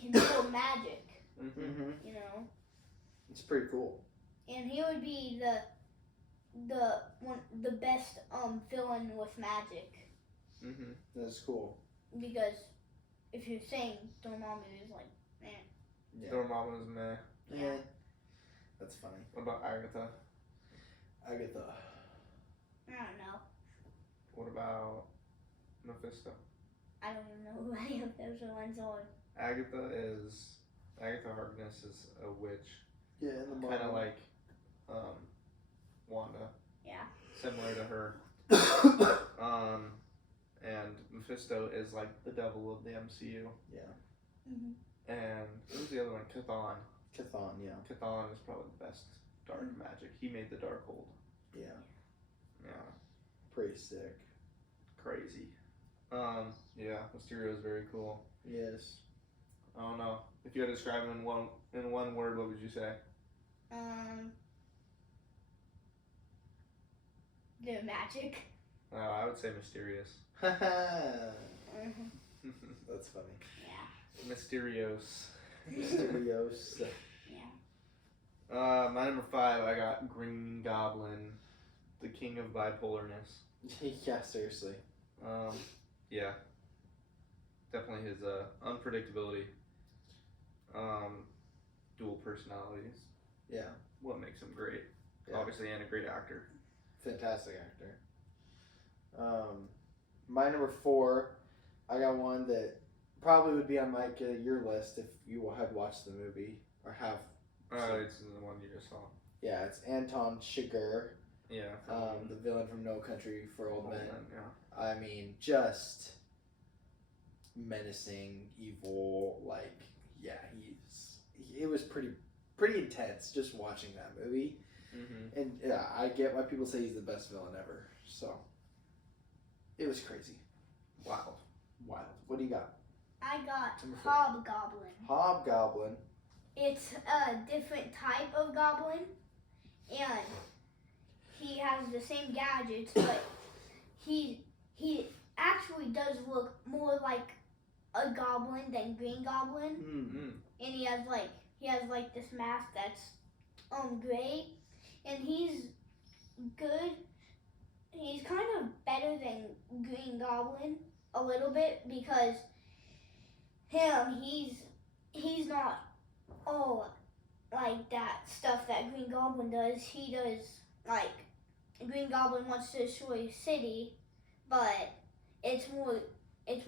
control magic. You know, It's pretty cool. and he would be the best villain with magic. That's cool. Because if you're saying Dormammu is like, Yeah. Dormammu is meh. Yeah. That's funny. What about Agatha? Agatha. I don't know. What about Mephisto? I don't even know who any of those ones are. Agatha Harkness is a witch. Yeah, in the Kind Marvel. of like Wanda. Yeah. Similar to her. And Mephisto is like the devil of the MCU. Yeah. And who's the other one? Chthon. Chthon, yeah. Chthon is probably the best dark magic. He made the Darkhold. Yeah. Yeah. Pretty sick. Crazy. Yeah, Mysterio is very cool. Yes. I don't know. If you had to describe him in one word, what would you say? The magic. I would say mysterious. That's Mm-hmm. funny. Yeah. Mysterios. Mysterios. Yeah. My number 5, I got Green Goblin, the king of bipolarness. Yeah, seriously. Yeah. Definitely his unpredictability. Dual personalities. Yeah. What makes him great. Yeah. Obviously, and a great actor. Fantastic actor. My number 4, I got one that probably would be on your list if you had watched the movie or have. It's the one you just saw. Yeah, it's Anton Chigurh, Yeah. the villain from No Country for Old Men. Yeah. I mean, just menacing, evil. Like, yeah, it was pretty intense just watching that movie. And yeah, I get why people say he's the best villain ever. So it was crazy. Wild. What do you got? I got Number 4. Hobgoblin. Hobgoblin. it's a different type of goblin, and he has the same gadgets, but he actually does look more like a goblin than Green Goblin, Mm-hmm. and he has like this mask that's gray, and he's good. He's kind of better than Green Goblin a little bit because he's not all like that stuff that Green Goblin does. He does like Green Goblin wants to destroy a city, but it's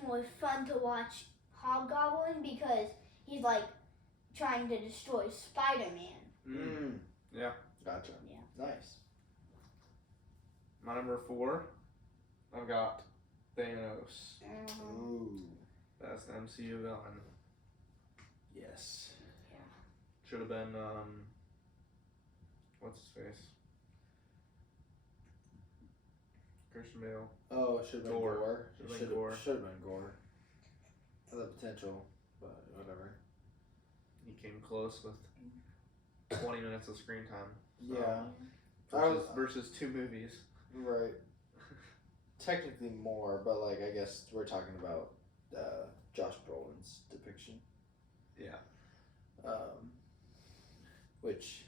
more fun to watch Hobgoblin because he's like trying to destroy Spider-Man. Mm. Yeah. Gotcha. Yeah. Nice. My number 4, I've got Thanos. Ooh. That's the MCU villain. Yes. Should have been what's his face? Christian Bale. Oh, it should have been Gore. Gore. Should've been Gore. Should have been Gore. Has the potential, but whatever. He came close with 20 minutes of screen time. Yeah. Versus 2 movies. Right. Technically more, but like I guess we're talking about Josh Brolin's depiction. Yeah. Which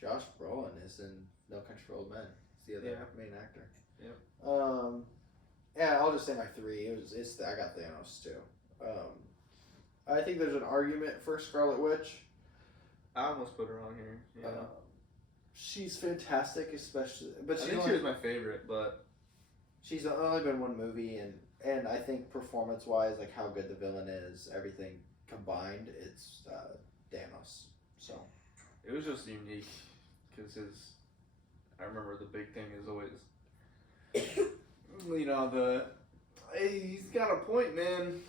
Josh Brolin is in No Country for Old Men. He's the other main actor. Yep. Yeah, I'll just say my 3. I got Thanos too. I think there's an argument for Scarlet Witch. I almost put her on here. Yeah. She's fantastic, especially. But I think she was my favorite, but she's only been one movie, and I think performance-wise, like how good the villain is, everything combined, it's Thanos. So it was just unique because I remember the big thing is always, he's got a point, man.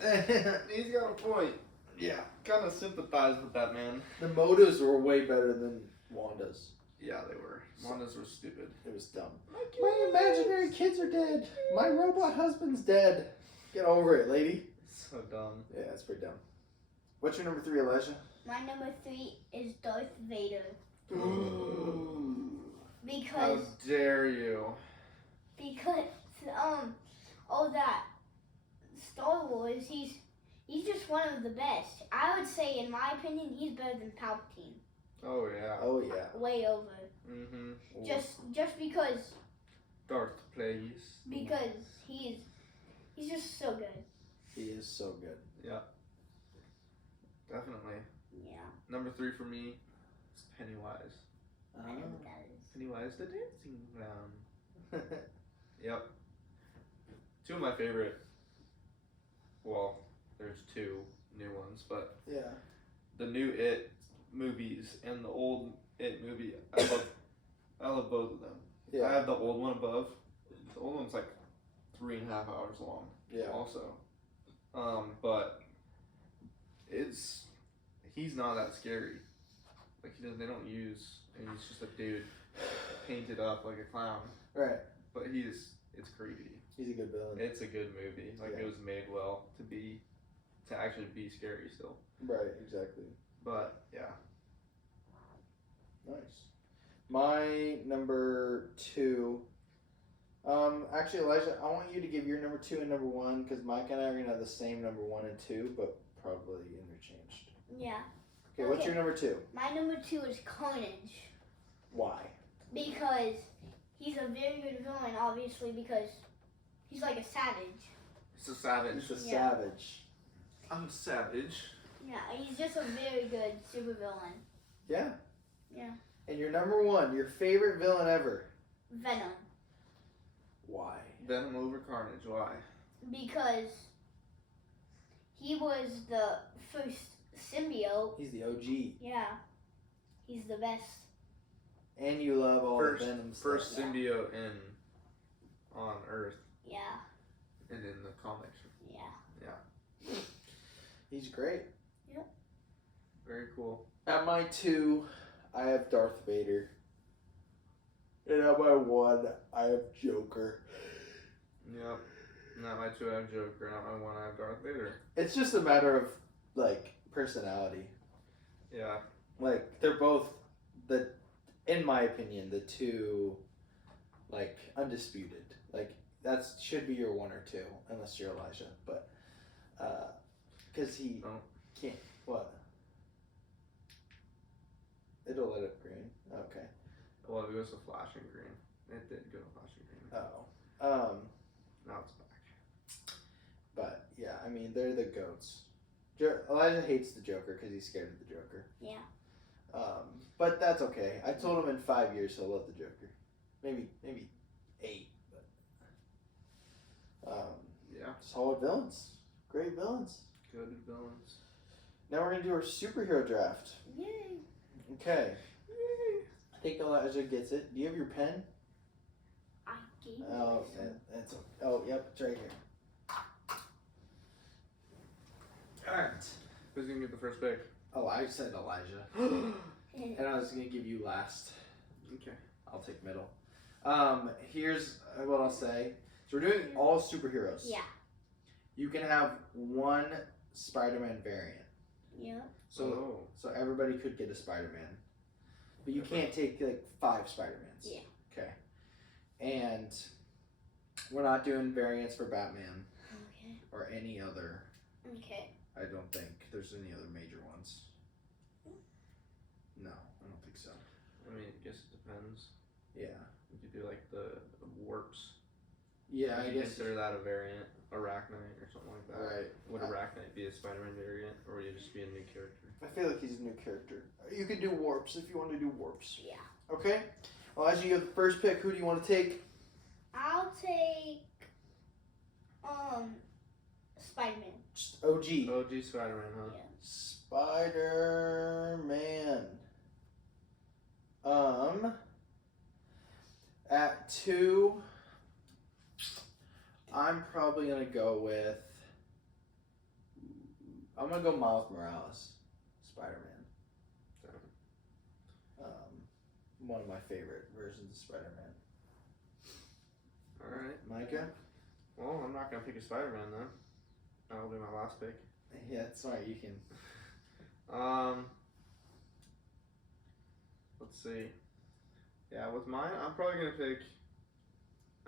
He's got a point. Yeah. Kind of sympathize with that, man. The motives were way better than Wanda's. Yeah, they were. Wanda's were stupid. It was dumb. My imaginary kids are dead. My robot husband's dead. Get over it, lady. So dumb. Yeah, it's pretty dumb. What's your number 3, Elijah? My number 3 is Darth Vader. How Because dare you? all that Star Wars, he's just one of the best. I would say, in my opinion, he's better than Palpatine. Oh yeah. Oh yeah. Way over. Mm-hmm. Just because Darth plays. because he's just so good. He is so good. Yeah. Definitely. Yeah. Number 3 for me is Pennywise. I know what that is. Pennywise the dancing clown. Yep. 2 of my favorite. Well, there's 2 new ones, but Yeah. the new It movies and the old It movie, I love both of them. I Yeah. have the old one above. The old one's like 3.5 hours long. Yeah. Also, but he's not that scary. Like they don't use, and he's just a dude painted up like a clown. Right. But it's creepy. He's a good villain. It's a good movie. Like Yeah. it was made well to actually be scary still. Right. Exactly. But yeah. Nice. My number 2. Actually, Elijah, I want you to give your number 2 and number 1 because Mike and I are gonna have the same number 1 and 2, but probably interchanged. Yeah. Okay. What's Okay. your number 2? My number 2 is Carnage Why? because he's a very good villain. Obviously, because he's like a savage. It's a savage. He's a Yeah. savage. I'm a savage. Yeah, he's just a very good supervillain. Yeah. Yeah. And your number 1, your favorite villain ever. Venom. Why? Venom over Carnage. Why? Because he was the first symbiote. He's the OG. Yeah. He's the best. And you love all First, the Venom first stuff. symbiote on Earth Yeah. and in the comics. Yeah. He's great. Very cool. At my 2, I have Darth Vader. And at my 1, I have Joker. Yep. Not my 2, I have Joker. Not my 1, I have Darth Vader. It's just a matter of, like, personality. Yeah. Like they're both in my opinion, the two like undisputed. Like that should be your one or two, unless you're Elijah. But because he Oh. can't. What? It'll let it green. Okay. Well, it goes to flashing green. It did go to flashing green. Oh. Now it's back. But yeah, I mean they're the goats. Elijah hates the Joker because he's scared of the Joker. Yeah. But that's okay. I told him in 5 years he'll love the Joker. Maybe 8. But Yeah. solid villains. Great villains. Good villains. Now we're gonna do our superhero draft. Yay. Okay. I think Elijah gets it. Do you have your pen? I gave Oh, you some. that's okay. Oh, yep, it's right here. Alright. Who's gonna get the first pick? Oh, I said Elijah. And I was gonna give you last. Okay. I'll take middle. Here's what I'll say. So we're doing all superheroes. Yeah. You can have one Spider-Man variant. Yeah. So everybody could get a Spider-Man. But you can't take like 5 Spider-Mans. Yeah. Okay. And we're not doing variants for Batman Okay. or any other. Okay. I don't think there's any other major ones. No, I don't think so. I mean, I guess it depends. Yeah. You could do like the warps. Yeah, I Would you guess. consider that a variant, arachnite or something like that. Right. Would arachnite be a Spider-Man variant, or would it just be a new character? I feel like he's a new character. You could do warps if you want to do warps. Yeah. Okay. Well, as you have the first pick, who do you want to take? I'll take Spider-Man. Just OG. OG Spider-Man, huh? Yeah. Spider-Man. At 2, I'm probably gonna go with. I'm gonna go Miles Morales, Spider-Man. One of my favorite versions of Spider-Man. Alright. Micah? Well, I'm not gonna pick a Spider-Man then. That'll be my last pick. Yeah, that's right. You can. Let's see. Yeah, with mine, I'm probably gonna pick.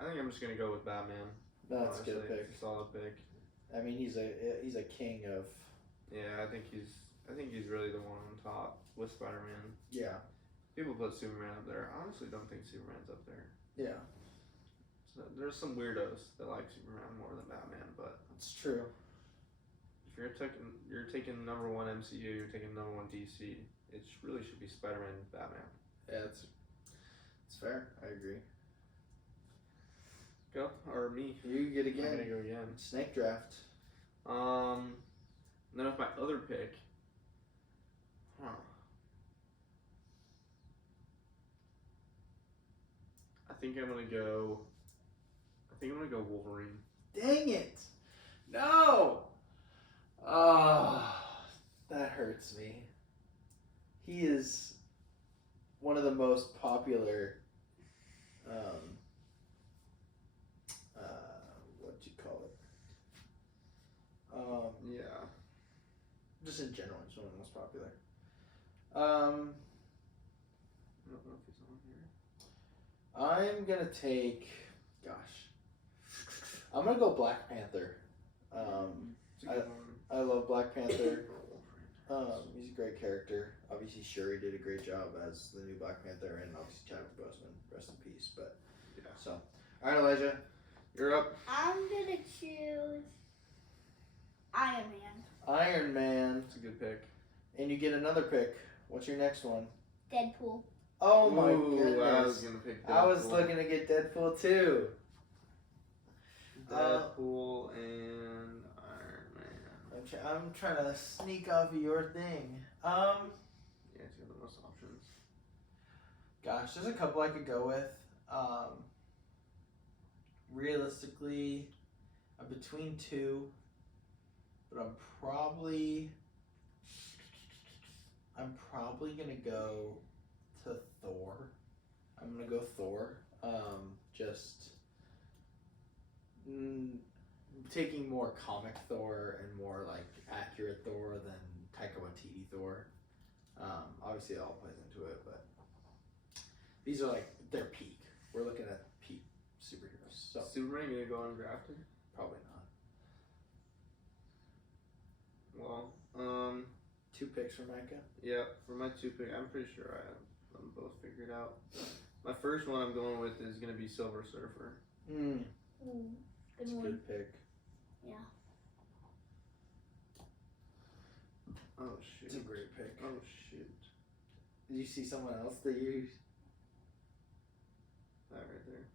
I think I'm just gonna go with Batman. That's a good honestly. pick. It's a solid pick. I mean, he's a king of. Yeah, I think he's really the one on top with Spider-Man. Yeah. People put Superman up there. I honestly don't think Superman's up there. Yeah. So there's some weirdos that like Superman more than Batman, but It's true. if you're taking number 1 MCU, you're taking number 1 DC. It really should be Spider-Man and Batman. Yeah, it's fair. I agree. Go or me. You get I'm gonna again. go again. Snake draft. Then with my other pick, I think I'm gonna go Wolverine. Dang it! No! Oh, that hurts me. He is one of the most popular. What do you call it? Yeah. Just in general, he's one of the most popular. I don't know if he's on here. I'm gonna take. Gosh, I'm gonna go Black Panther. It's a good one. I love Black Panther. He's a great character. Obviously, Shuri did a great job as the new Black Panther, and obviously Chadwick Boseman, rest in peace. But Yeah. so, all right, Elijah, you're up. I'm gonna choose Iron Man. Iron Man, It's a good pick. and you get another pick. What's your next one? Deadpool. Oh my Ooh, I was goodness! gonna pick Deadpool. I was looking to get Deadpool too. Deadpool and Iron Man. I'm trying to sneak off of your thing. Yeah, it's got the most options. Gosh, there's a couple I could go with. Realistically, I'm between 2, but I'm probably gonna go to Thor. I'm gonna go Thor. Just taking more comic Thor and more like accurate Thor than Taika Waititi Thor. Obviously, it all plays into it, but these are like their peak. We're looking at peak superheroes. So Superman gonna go undrafted? probably not. Well, 2 picks for Micah. yeah, for my 2 pick, I'm pretty sure I have them both figured out. My first one I'm going with is gonna be Silver Surfer. Ooh, It's good a one. good pick. Yeah. Oh shoot. It's a great pick. Oh shoot. Did you see someone else that you? That right there.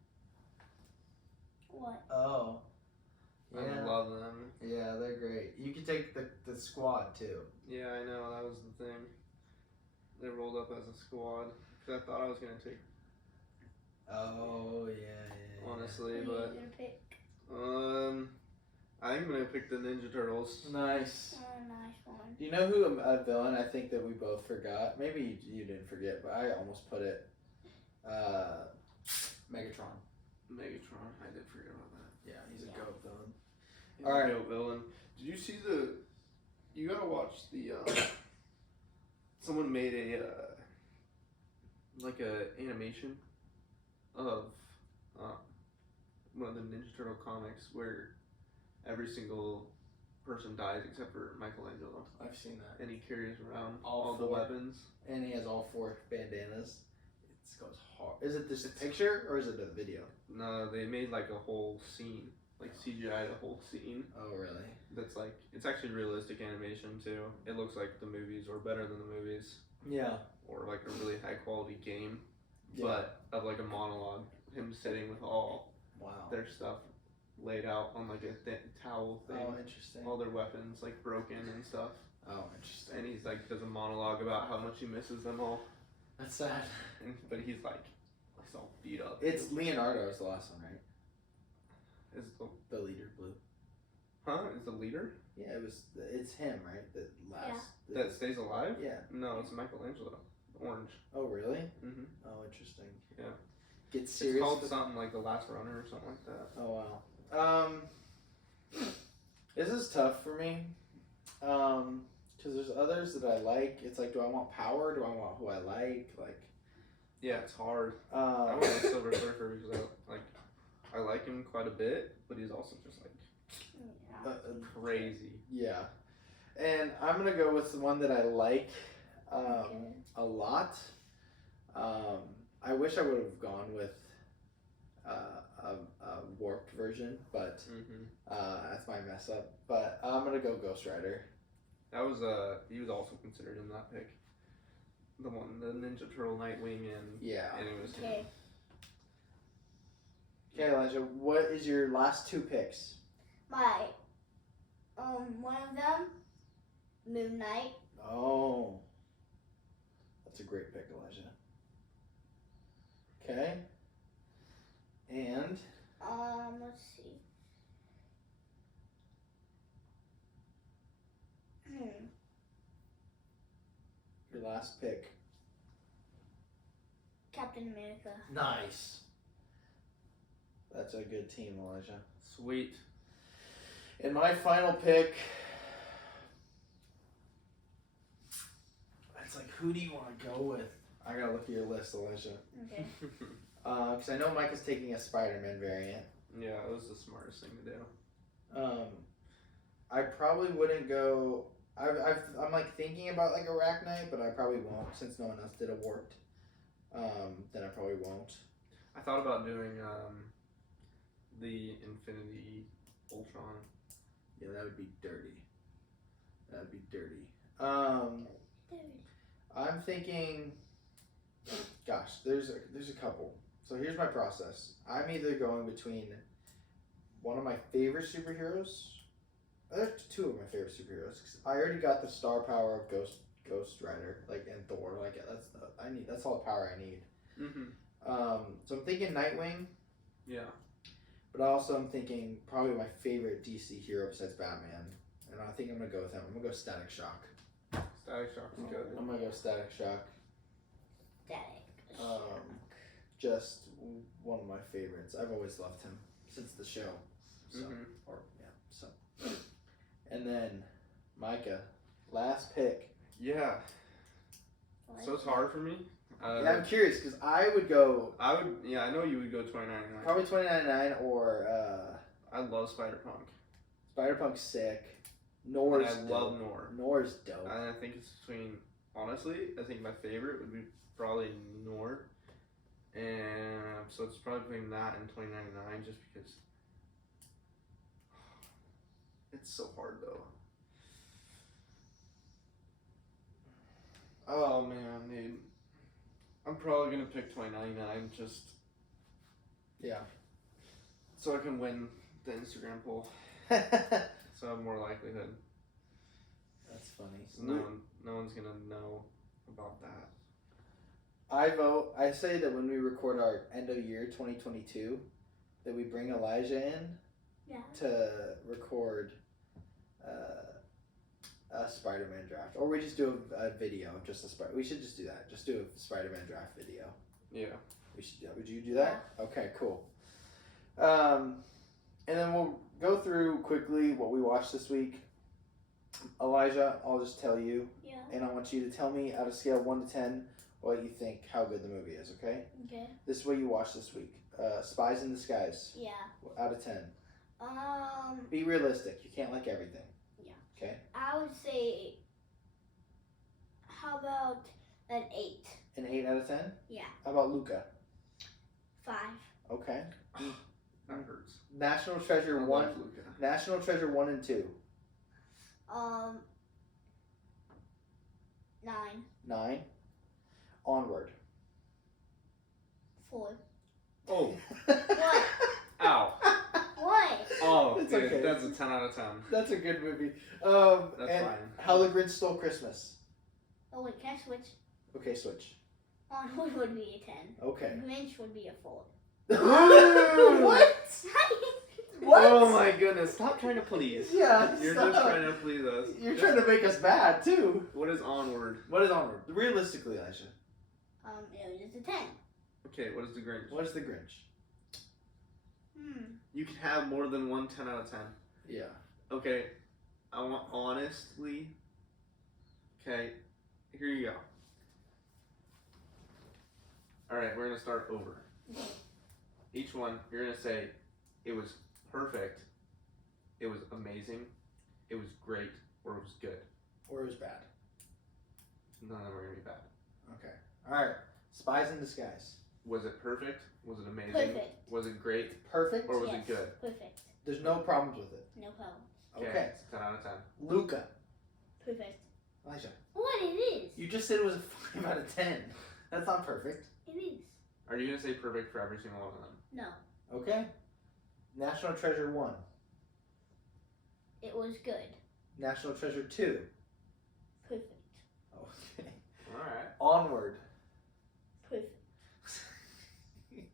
What? Oh. I love them. Yeah, they're great. You could take the squad too. Yeah, I know, that was the thing. They rolled up as a squad. Cause I thought I was gonna take Oh yeah. honestly, What are but you gonna pick? I'm gonna pick the Ninja Turtles. Nice. Oh, nice one. Do you know who a villain I think that we both forgot? Maybe you didn't forget, but I almost put it. Megatron. Megatron, I did forget about that. Yeah, he's a Yeah. goat villain. He's All a right. goat villain. Did you see you gotta watch the, someone made a, like a animation of, one of the Ninja Turtle comics where every single person dies except for Michelangelo. I've seen that. And he carries around All all the four. weapons. And he has all 4 bandanas. It goes hard. Is it just a picture or is it a video? No, they made like a whole scene, like CGI the whole scene. Oh really? That's like, it's actually realistic animation too. It looks like the movies or better than the movies. Yeah. Or like a really high quality game. Yeah. But of like a monologue, him sitting with all Wow. their stuff laid out on like a towel thing. Oh, interesting. All their weapons like broken and stuff. Oh, interesting. And he's like does a monologue about how much he misses them all. That's sad. But he's like, he's all beat up. It's Leonardo is the last one, right? Is The leader, blue. is the leader Yeah, it's him, right? The last. that stays alive? Yeah. No, it's Michelangelo. Orange. Oh really? Mm-hmm. Oh, interesting. Yeah. Get serious. It's called with- something like The Last Runner or something like that. Oh wow. This is tough for me. Because there's others that I like. It's like, do I want power? Do I want who I like? Like. Yeah, it's hard. I went with Silver Surfer because I like him quite a bit, but he's also just like Yeah. crazy. Yeah. And I'm gonna go with the one that I like Okay. a lot. I wish I would have gone with a warped version, but that's my mess up. But I'm gonna go Ghost Rider. That was he was also considered in that pick. The Ninja Turtle, Nightwing, and Yeah. and it was him. Okay. Okay, Elijah, what is your last 2 picks? My, one of them, Moon Knight. Oh, that's a great pick, Elijah. Okay. And Let's see. your last pick. Captain America. Nice. That's a good team, Elijah. Sweet. And my final pick. It's like, who do you want to go with? I gotta look at your list, Elijah. Okay. Because I know Mike is taking a Spider-Man variant. Yeah, it was the smartest thing to do. I probably wouldn't go. I'm like thinking about like Arachnite, but I probably won't since no one else did a warped. Then I probably won't. I thought about doing the Infinity Ultron. Yeah, that would be dirty. That would be dirty. I'm thinking. Gosh, there's a couple. So here's my process. I'm either going between one of my favorite superheroes. There's 2 of my favorite superheroes. 'Cause I already got the star power of Ghost Rider, like and Thor. Like that's all the power I need. So I'm thinking Nightwing. Yeah. But also I'm thinking probably my favorite DC hero besides Batman. And I think I'm gonna go with him. I'm gonna go Static Shock. Static Shock is good. I'm gonna go Static Shock. Static. Just one of my favorites. I've always loved him since the show. So, so. And then Micah, last pick. Yeah. So it's hard for me. Yeah, I'm curious because I would go I would. Yeah, I know you would go 29.99. probably $29.99 or I love Spider-Punk. Spider-Punk's sick. And Nor's I dope. love Nor. Nor's dope. And I think it's between. Honestly, I think my favorite would be probably Nor. And so it's probably between that and 29.99 just because. It's so hard though. Oh man, dude. I'm probably gonna pick 20.99 just Yeah. so I can win the Instagram poll. That's So I have more likelihood. funny. So no one's gonna know about that. I vote. I say that when we record our end of year 2022, that we bring Elijah in Yeah. to record a Spider-Man draft, or we just do a video of just a Spider. We should just do that. Just do a Spider-Man draft video. Yeah. We should. Would you do that? Yeah. Okay. Cool. And then we'll go through quickly what we watched this week. Elijah, I'll just tell you, Yeah. and I want you to tell me out of scale 1 to 10 what you think how good the movie is. Okay. Okay. This is what you watched this week. Spies in Disguise. Yeah. Out of 10. Be realistic. You can't like everything. Yeah. Okay. I would say. How about an 8? An 8 out of 10. Yeah. How about Luca? 5. Okay. That hurts. National Treasure I 1. love Luca. National Treasure 1 and 2. 9. 9. Onward. 4. Oh. What? Ow. What? Oh, It's dude, okay. that's a 10 out of 10. That's a good movie. That's and fine. How the Grinch Stole Christmas. Oh wait, can I switch? Okay, switch. Onward would be a 10. Okay. Grinch would be a 4. What? What? Oh my goodness, stop trying to please. Yeah, You're stop. just trying to please us. You're Just- trying to make us bad too. What is Onward? What is Onward? Realistically, Aisha. It was a 10. Okay, what is the Grinch? What is the Grinch? You can have more than one 10 out of 10. Yeah. Okay, I want honestly. Okay, here you go. Alright, we're gonna start over. Okay. Each one, you're gonna say it was perfect, it was amazing, it was great, or it was good. Or it was bad. None of them are gonna be bad. Okay. Alright. Spies in Disguise. Was it perfect? Was it amazing? Perfect. Was it great? Perfect? Or was Yes. it good? Perfect. There's no problems with it. No problem. Okay. It's a 10 out of 10. Luca. Perfect. Elijah. What it is? You just said it was a 5 out of 10. That's not perfect. It is. Are you gonna say perfect for every single one of them? No. Okay. National Treasure 1. It was good. National Treasure 2. Perfect. Okay. Alright. Onward. Perfect.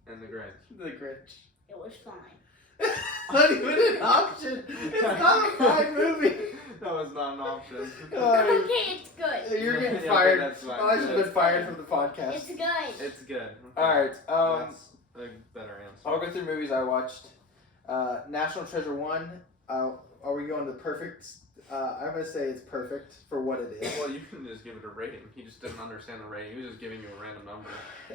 And the Grinch. The Grinch. It was fine. Not even an option. It's not a fine movie. No, it's not an option. Okay, it's good. You're getting Okay, fired. that's fine. Elijah's That's been fired from the podcast. It's good. It's good. Okay. Alright, That's a better answer. I'll go through movies I watched. National Treasure 1. Are we going to perfect? I'm going to say it's perfect for what it is. Well, you can just give it a rating. He just didn't understand the rating. He was just giving you a random number.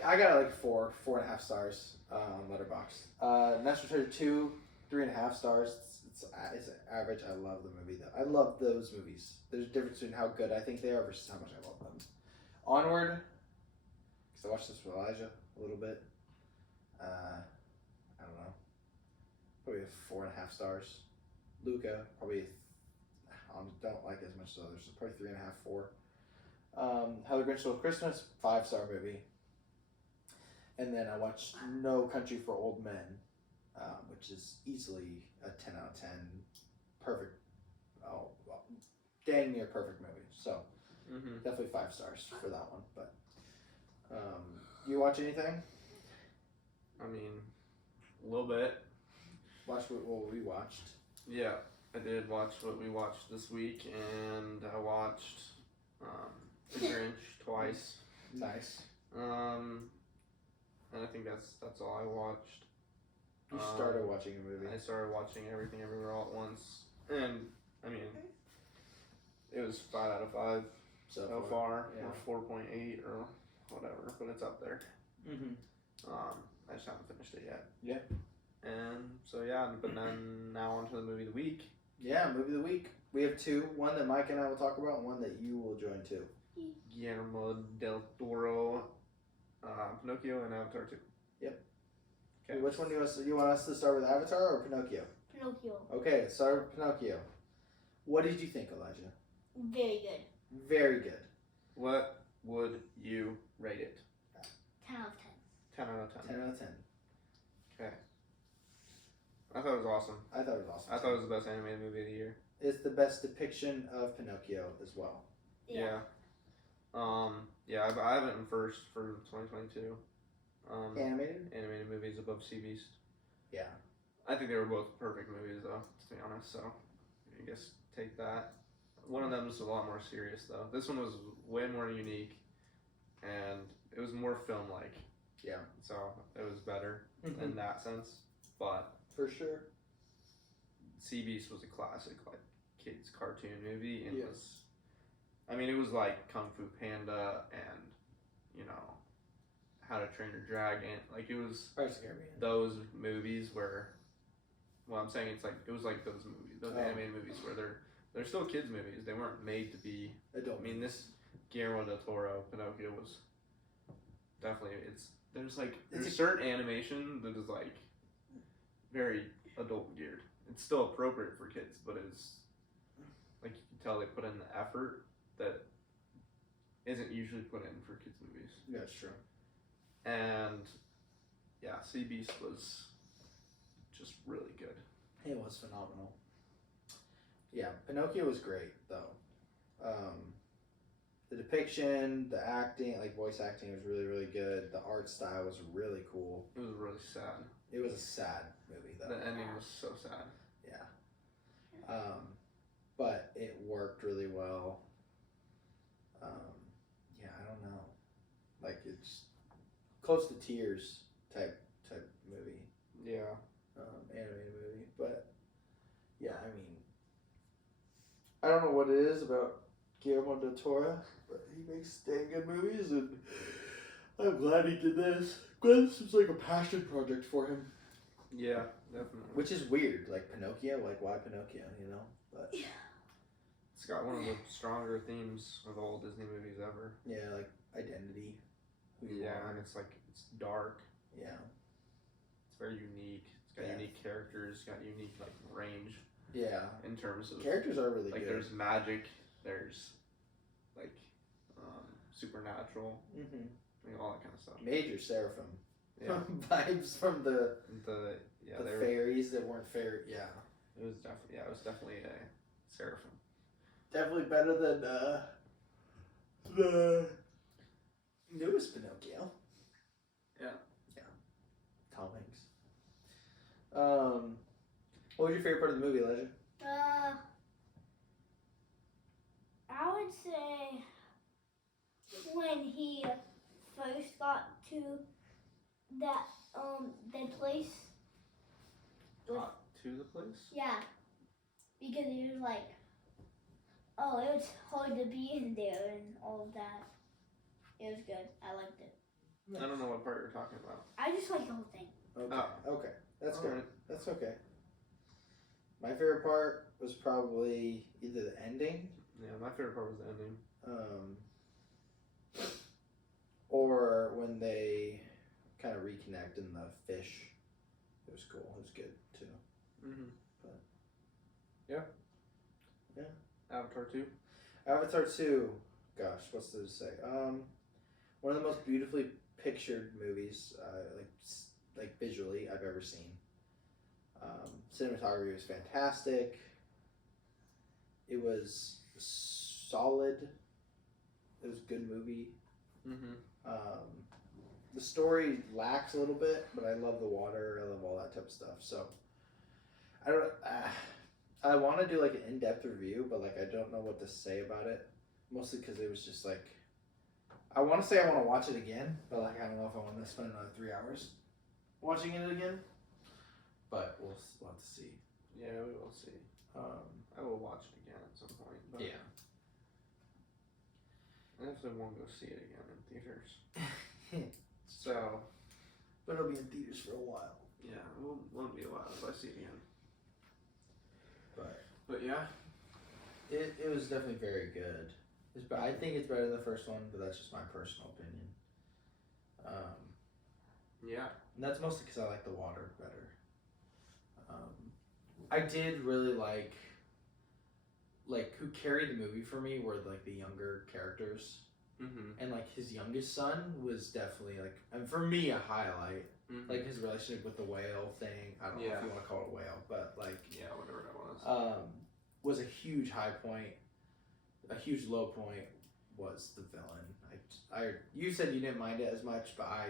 I got it like 4.5 stars on Letterboxd. National Treasure 2, 3.5 stars. It's average. I love the movie though. I love those movies. There's a difference between how good I think they are versus how much I love them. Onward, because I watched this with Elijah a little bit. I don't know. Probably 4.5 stars. Luca, probably don't like as much as others. So probably 3.5, 4. How the Grinch Stole Christmas, 5-star movie. And then I watched No Country for Old Men, which is easily a 10 out of 10. Perfect. Oh, well, dang near perfect movie. So definitely 5 stars for that one. But you watch anything? I mean, a little bit. Watch what we watched. Yeah, I did watch what we watched this week, and I watched The Grinch twice. Nice. And I think that's all I watched. You started watching a movie. I started watching Everything Everywhere All at Once, and I mean, it was 5 out of 5. so far. Yeah. Or 4.8 or whatever, but it's up there. Mm-hmm. I just haven't finished it yet. Yeah. And so yeah, but then now on to the movie of the week. Yeah, movie of the week. We have two. One that Mike and I will talk about, and one that you will join too. Guillermo del Toro, Pinocchio, and Avatar 2. Yep. Okay. Which one do you want us to start with, Avatar or Pinocchio? Pinocchio. Okay, let's start with Pinocchio. What did you think, Elijah? Very good. Very good. What would you rate it? 10 out of 10. 10 out of 10. 10 out of 10. Okay. I thought it was awesome. I thought it was awesome. I thought it was the best animated movie of the year. It's the best depiction of Pinocchio as well. Yeah. Yeah, I have it in first for 2022. Animated? Animated movies above Sea Beast. Yeah. I think they were both perfect movies, though, to be honest. So, I guess take that. One of them was a lot more serious, though. This one was way more unique, and it was more film-like. Yeah. So it was better in that sense. But For sure. Sea Beast was a classic, like kids cartoon movie, and Yes. it was like Kung Fu Panda and How to Train Your Dragon. Like it was Pirates of the Caribbean. those movies where, well, I'm saying it was like those movies, those animated movies where they're still kids movies. They weren't made to be. Adult. This Guillermo del Toro Pinocchio was definitely there's certain animation that is like very adult geared. It's still appropriate for kids, but it's like you can tell they put in the effort that isn't usually put in for kids movies. Yeah, that's true. And yeah, Sea Beast was just really good. It was phenomenal. Yeah, Pinocchio was great though. The depiction, the acting, like voice acting was really, really good. The art style was really cool. It was really sad. It was a sad movie though. The ending was so sad. Yeah. But it worked really well. Yeah, I don't know. Like it's close to tears type movie. Yeah. Animated movie. But yeah, I don't know what it is about Guillermo del Toro, but he makes dang good movies, and I'm glad he did this. Glad this was like a passion project for him. Yeah, definitely. Which is weird, like Pinocchio, like why Pinocchio, But It's got one of the stronger themes of all Disney movies ever. yeah, like identity. Who you Yeah, are. and it's dark. Yeah. It's very unique. It's got unique characters. It's got unique range. Yeah. In terms of Characters are really good. there's magic. There's supernatural. Mm-hmm. All that kind of stuff. Major Seraphim. Yeah. Vibes from the the fairies that weren't fair. Yeah. It was definitely a seraphim. Definitely better than the newest Pinocchio. Yeah. Yeah. Tom Hanks. What was your favorite part of the movie, Legend? I would say when he first got to that place. Got to the place? Yeah, because he was like, oh, it was hard to be in there and all of that. It was good. I liked it. Nice. I don't know what part you're talking about. I just like the whole thing. Okay. Okay. That's All good. right. That's okay. My favorite part was probably either the ending, Yeah, my favorite part was the ending. or when they kind of reconnect in the fish. It was cool. It was good too. Mm-hmm. But yeah. Yeah. Avatar 2. Avatar 2. Gosh, what's there to say? One of the most beautifully pictured movies, like visually, I've ever seen. Cinematography was fantastic. It was solid. It was a good movie. Mm-hmm. The story lacks a little bit, but I love the water. I love all that type of stuff. So I don't. I want to do like an in-depth review, but I don't know what to say about it. Mostly because it was just I want to say I want to watch it again, but I don't know if I want to spend another 3 hours watching it again. But we'll have to see. Yeah, we will see. I will watch it again at some point. But Yeah. I definitely won't go see it again in theaters. So, But it'll be in theaters for a while. yeah, it won't be a while if I see it again. But But yeah, it was definitely very good. I think it's better than the first one, but that's just my personal opinion. yeah. And that's mostly because I like the water better. I did really like who carried the movie for me were like the younger characters, and like his youngest son was definitely like, and for me a highlight. Like his relationship with the whale thing. I don't know if you want to call it a whale, but like yeah, whatever that was a huge high point. A huge low point was the villain. You said you didn't mind it as much, but I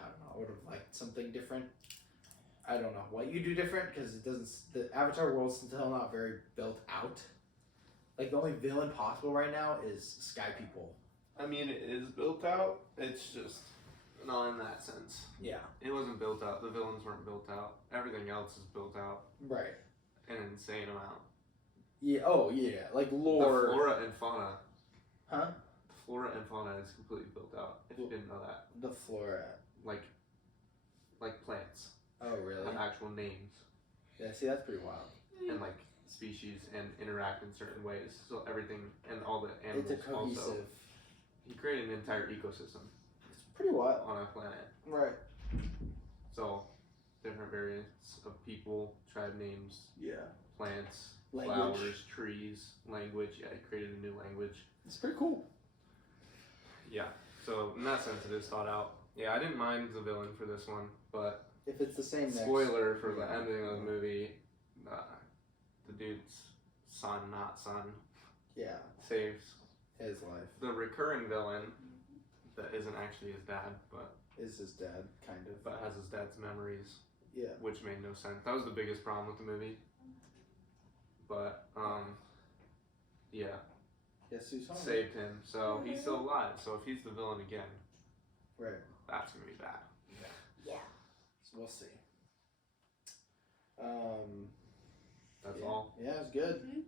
don't know. I would have liked something different. I don't know what you do different because it doesn't. The Avatar world's still not very built out. Like the only villain possible right now is Sky People. I mean, it is built out. It's just not in that sense. Yeah. It wasn't built out. The villains weren't built out. Everything else is built out. Right. An insane amount. Yeah. Oh yeah. Like lore. The flora and fauna. Huh? The flora and fauna is completely built out. If you didn't know that. The flora. Like plants. Oh really? Have actual names. Yeah. See, that's pretty wild. And like species and interact in certain ways. So everything and all the animals It's a cohesive. also. He created an entire ecosystem It's pretty wild. on a planet. Right. So different variants of people, tribe names, Yeah. plants, Language. flowers, trees, language. Yeah, he created a new language. It's pretty cool. Yeah. So in that sense, it is thought out. Yeah, I didn't mind the villain for this one, but If it's the same next. spoiler for the Yeah. ending of the movie, the dude's not son, Yeah. saves His life the recurring villain that isn't actually his dad, but is his dad, kind of. has his dad's memories, Yeah. which made no sense. That was the biggest problem with the movie. But yeah, Yes, saved him, so he's still alive. So if he's the villain again, Right. that's gonna be bad. Yeah. So we'll see. That's yeah. all. Yeah, it's good.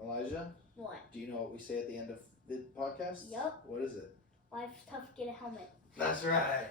Elijah, What? do you know what we say at the end of the podcast? Yup. What is it? Life's tough. Get a helmet. That's right.